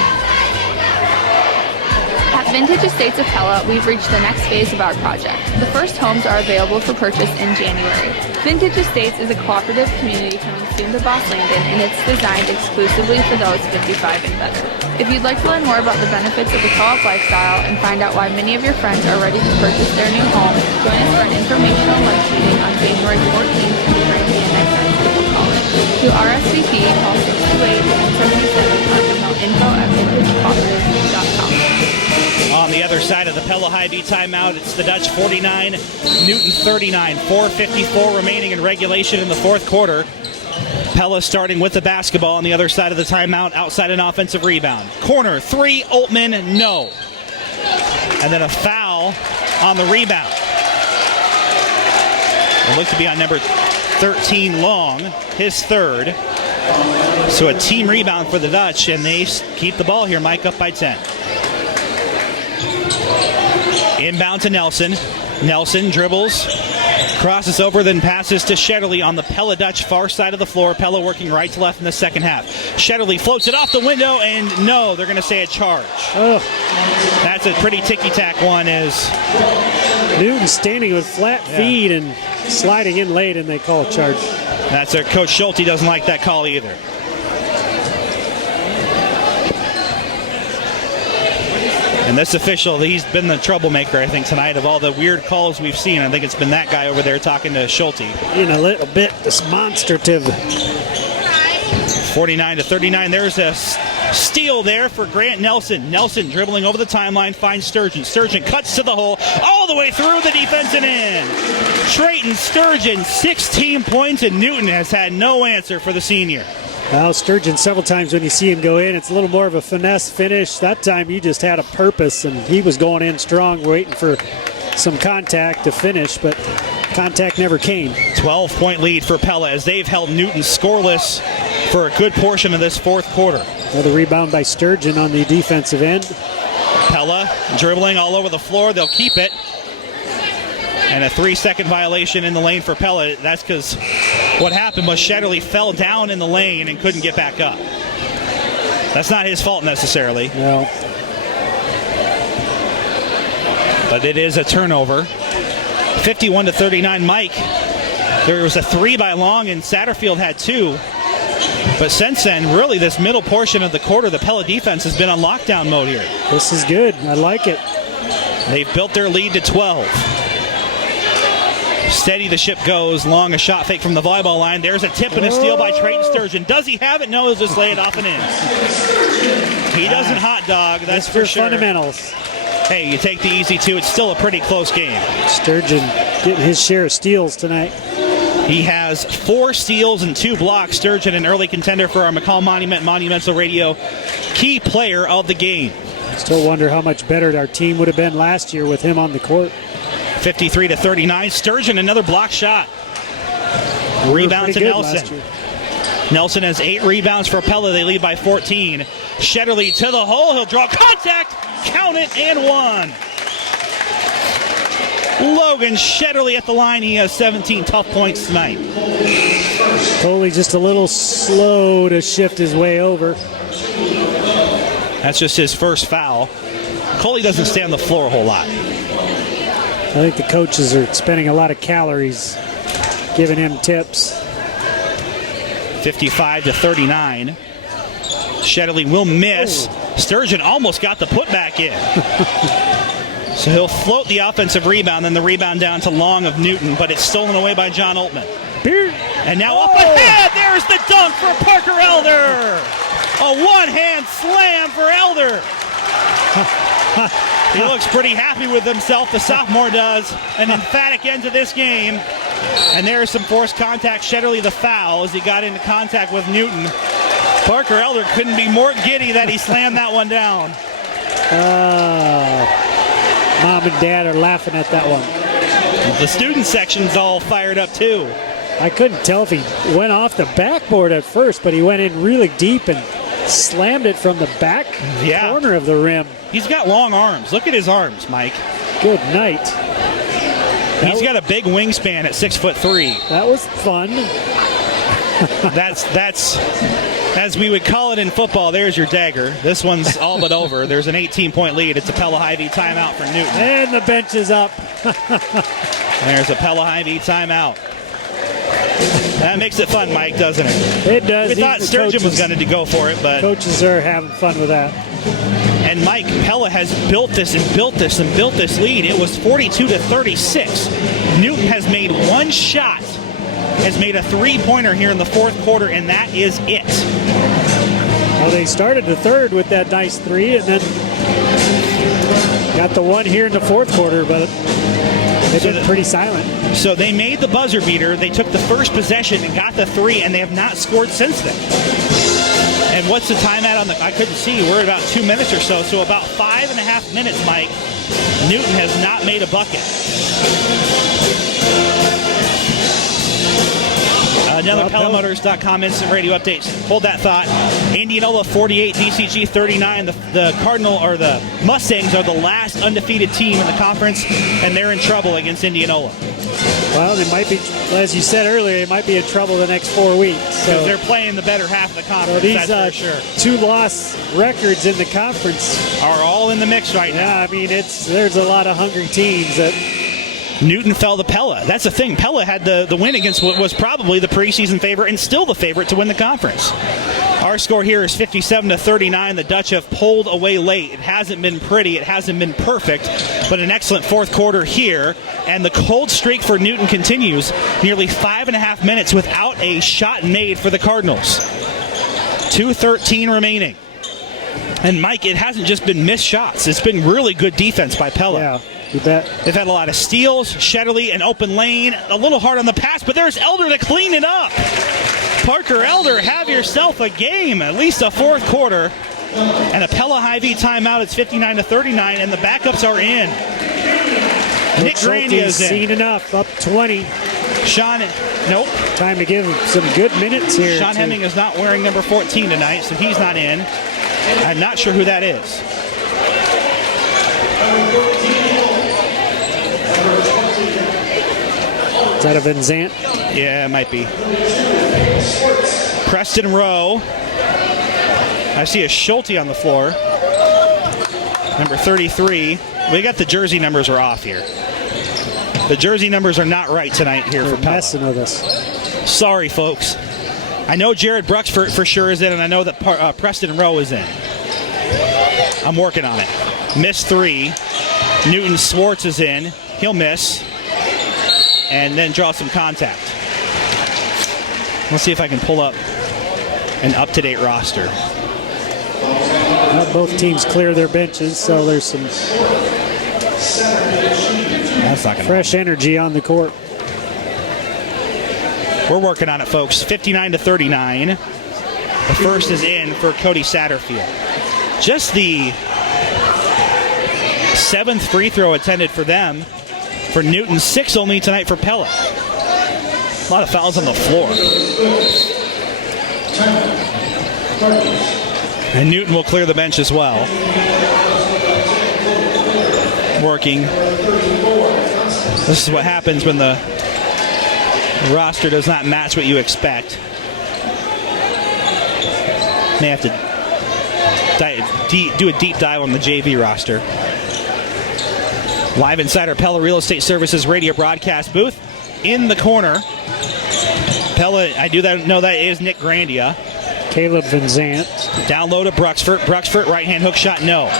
At Vintage Estates of Pella, we've reached the next phase of our project. The first homes are available for purchase in January. Vintage Estates is a cooperative community coming soon to Boss Landon, and it's designed exclusively for those 55 and better. If you'd like to learn more about the benefits of the co-op lifestyle and find out why many of your friends are ready to purchase their new home, join us for an informational lunch meeting on January 14th in the Brandy and Next School College. To RSVP, call 628-177 or email info@vintagecooperative.com. On the other side of the Pella Hy-Vee timeout, it's the Dutch 49, Newton 39. 4:54 remaining in regulation in the fourth quarter. Pella starting with the basketball on the other side of the timeout, outside an offensive rebound. Corner 3, Oltmann, no. And then a foul on the rebound. It looked to be on number 13, Long, his third. So a team rebound for the Dutch, and they keep the ball here, Mike, up by 10. Inbound to Nelson. Nelson dribbles, crosses over, then passes to Shetterly on the Pella Dutch far side of the floor. Pella working right to left in the second half. Shetterly floats it off the window, and no, they're going to say a charge. Oh. That's a pretty ticky-tack one as Newton standing with flat feet and sliding in late, and they call a charge. That's a Coach Schulte doesn't like that call either. And this official, he's been the troublemaker, I think, tonight of all the weird calls we've seen. I think it's been that guy over there talking to Schulte. Being a little bit demonstrative. 49-39. There's a Steal there for Grant Nelson. Nelson dribbling over the timeline, finds Sturgeon. Sturgeon cuts to the hole, all the way through the defense and in. Trayton Sturgeon, 16 points, and Newton has had no answer for the senior. Well, Sturgeon, several times when you see him go in, it's a little more of a finesse finish. That time he just had a purpose, and he was going in strong, waiting for some contact to finish, but contact never came. 12-point lead for Pella as they've held Newton scoreless for a good portion of this fourth quarter. Another rebound by Sturgeon on the defensive end. Pella dribbling all over the floor. They'll keep it. And a 3-second violation in the lane for Pella. That's because what happened was Shetterly fell down in the lane and couldn't get back up. That's not his fault necessarily. No. But it is a turnover. 51-39, Mike. There was a 3 by Long, and Satterfield had 2. But since then, really, this middle portion of the quarter, the Pella defense has been on lockdown mode here. This is good. I like it. They've built their lead to 12. Steady the ship goes. Long, a shot fake from the volleyball line. There's a tip and a steal by Trayton Sturgeon. Does he have it? No, he'll just lay it off and in. He doesn't hot dog, that's for sure. Fundamentals. Hey, you take the easy 2. It's still a pretty close game. Sturgeon getting his share of steals tonight. He has 4 steals and 2 blocks. Sturgeon, an early contender for our McCall Monument Monumental Radio key player of the game. Still wonder how much better our team would have been last year with him on the court. 53-39. Sturgeon, another block shot. Rebound to Nelson. Nelson has 8 rebounds for Pella. They lead by 14. Shetterly to the hole. He'll draw contact. Count it and 1. Logan Shetterly at the line. He has 17 tough points tonight. Coley just a little slow to shift his way over. That's just his first foul. Coley doesn't stay on the floor a whole lot. I think the coaches are spending a lot of calories giving him tips. 55-39. Shetterly will miss. Sturgeon almost got the putback in. So he'll float the offensive rebound, then the rebound down to Long of Newton, but it's stolen away by John Oltman. And now up ahead, there's the dunk for Parker Elder. A one-hand slam for Elder. He looks pretty happy with himself, the sophomore does. An emphatic end to this game. And there's some forced contact. Shetterly the foul as he got into contact with Newton. Parker Elder couldn't be more giddy that he slammed that one down. Mom and Dad are laughing at that one. The student section's all fired up too. I couldn't tell if he went off the backboard at first, but he went in really deep and slammed it from the back corner of the rim. He's got long arms. Look at his arms, Mike. Good night. He's got a big wingspan at 6'3". That was fun. That's as we would call it in football. There's your dagger. This one's all but over. There's an 18-point lead. It's a Pella Hy-Vee timeout for Newton. And the bench is up. There's a Pella Hy-Vee timeout. That makes it fun, Mike, doesn't it? It does. We thought Sturgeon was going to go for it, but coaches are having fun with that. And Mike, Pella has built this and built this and built this lead. It was 42-36. Newton has made one shot, has made a three-pointer here in the fourth quarter, and that is it. Well, they started the third with that nice three, and then got the one here in the fourth quarter, but they've been pretty silent. So they made the buzzer beater. They took the first possession and got the three, and they have not scored since then. And what's the time at on the... I couldn't see. We're at about 2 minutes or so. So about 5.5 minutes, Mike. Newton has not made a bucket. Another PellaMotors.com instant radio updates. Hold that thought. Indianola 48, DCG 39. The Mustangs are the last undefeated team in the conference, and they're in trouble against Indianola. Well, they might be, as you said earlier, they might be in trouble the next 4 weeks. So they're playing the better half of the conference. So these that's for sure. 2-loss records in the conference are all in the mix right now. Yeah, I mean there's a lot of hungry teams that. Newton fell to Pella. That's the thing. Pella had the win against what was probably the preseason favorite and still the favorite to win the conference. Our score here is 57-39. The Dutch have pulled away late. It hasn't been pretty. It hasn't been perfect, but an excellent fourth quarter here. And the cold streak for Newton continues. Nearly 5.5 minutes without a shot made for the Cardinals. 2:13 remaining. And Mike, it hasn't just been missed shots. It's been really good defense by Pella. Yeah, you bet. They've had a lot of steals. Shetterly, an open lane, a little hard on the pass, but there's Elder to clean it up. Parker Elder, have yourself a game, at least a fourth quarter. And a Pella Hy-Vee timeout. It's 59-39, and the backups are in. Nick Grandia's in. Seen enough, up 20. Sean, nope. Time to give him some good minutes here. Sean Hemming is not wearing number 14 tonight, so he's not in. I'm not sure who that is. Is that a Van Zant? Yeah, it might be. Preston Rowe. I see a Schulte on the floor. Number 33. We got the jersey numbers are off here. The jersey numbers are not right tonight here for Pella. Messing with us. Sorry, folks. I know Jared Brooks for sure is in, and I know that Preston Rowe is in. I'm working on it. Miss 3. Newton Swartz is in. He'll miss. And then draw some contact. Let's see if I can pull up an up-to-date roster. Well, both teams clear their benches, so there's some That's not gonna fresh energy on the court. We're working on it, folks. 59-39. The first is in for Cody Satterfield. Just the 7th free throw attended for them. For Newton, 6 only tonight for Pella. A lot of fouls on the floor. And Newton will clear the bench as well. Working. This is what happens when the roster does not match what you expect. May have to do a deep dive on the JV roster. Live inside our Pella Real Estate Services radio broadcast booth. In the corner, Pella, I do know that is Nick Grandia. Caleb Van Zant. Down low to Bruxford. Bruxford, right-hand hook shot, no.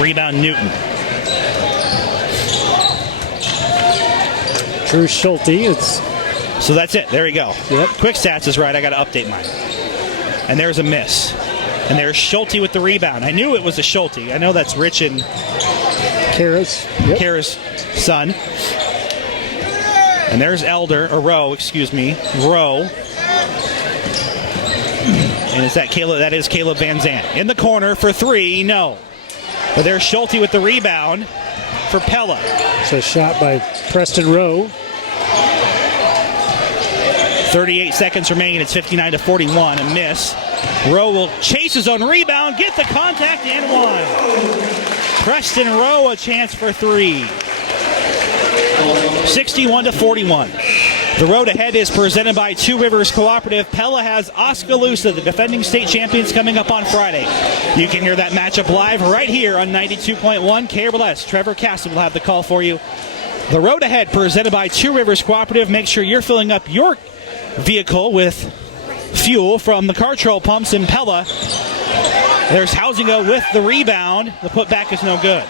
Rebound, Newton. Drew Schulte. So that's it. There you go. Yep. Quick Stats is right. I got to update mine. And there's a miss. And there's Schulte with the rebound. I knew it was a Schulte. I know that's Rich and Kara's son. And there's Rowe, excuse me. Rowe. And is that Caleb? That is Caleb Van Zant. In the corner for 3, no. But there's Schulte with the rebound for Pella. It's a shot by Preston Rowe. 38 seconds remaining. It's 59-41. A miss. Rowe will chase his own rebound, get the contact, and one. Preston Rowe a chance for 3. 61-41. The road ahead is presented by Two Rivers Cooperative. Pella has Oskaloosa, the defending state champions, coming up on Friday. You can hear that matchup live right here on 92.1 KRLS. Trevor Castle will have the call for you. The road ahead presented by Two Rivers Cooperative. Make sure you're filling up your vehicle with fuel from the Cartrol pumps in Pella. There's Housinga with the rebound. The putback is no good.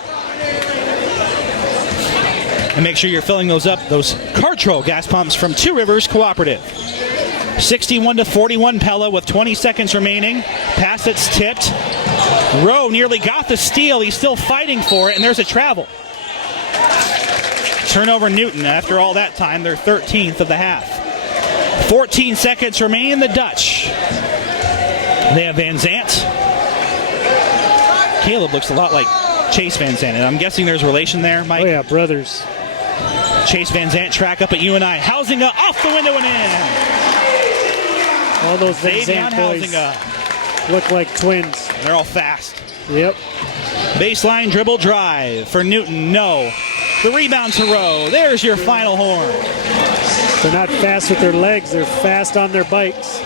And make sure you're filling those up, those Cartrol gas pumps from Two Rivers Cooperative. 61-41 Pella with 20 seconds remaining. Pass that's tipped. Rowe nearly got the steal. He's still fighting for it, and there's a travel. Turnover Newton. After all that time, they're 13th of the half. 14 seconds remain. The Dutch. They have Van Zant. Caleb looks a lot like Chase Van Zant, and I'm guessing there's relation there, Mike. Oh yeah, brothers. Chase Van Zant track up at UNI. Housinga off the window and in. All those Van Zant boys Housinga look like twins. They're all fast. Yep. Baseline dribble drive for Newton. No. The rebound to Rowe. There's your final horn. They're not fast with their legs. They're fast on their bikes.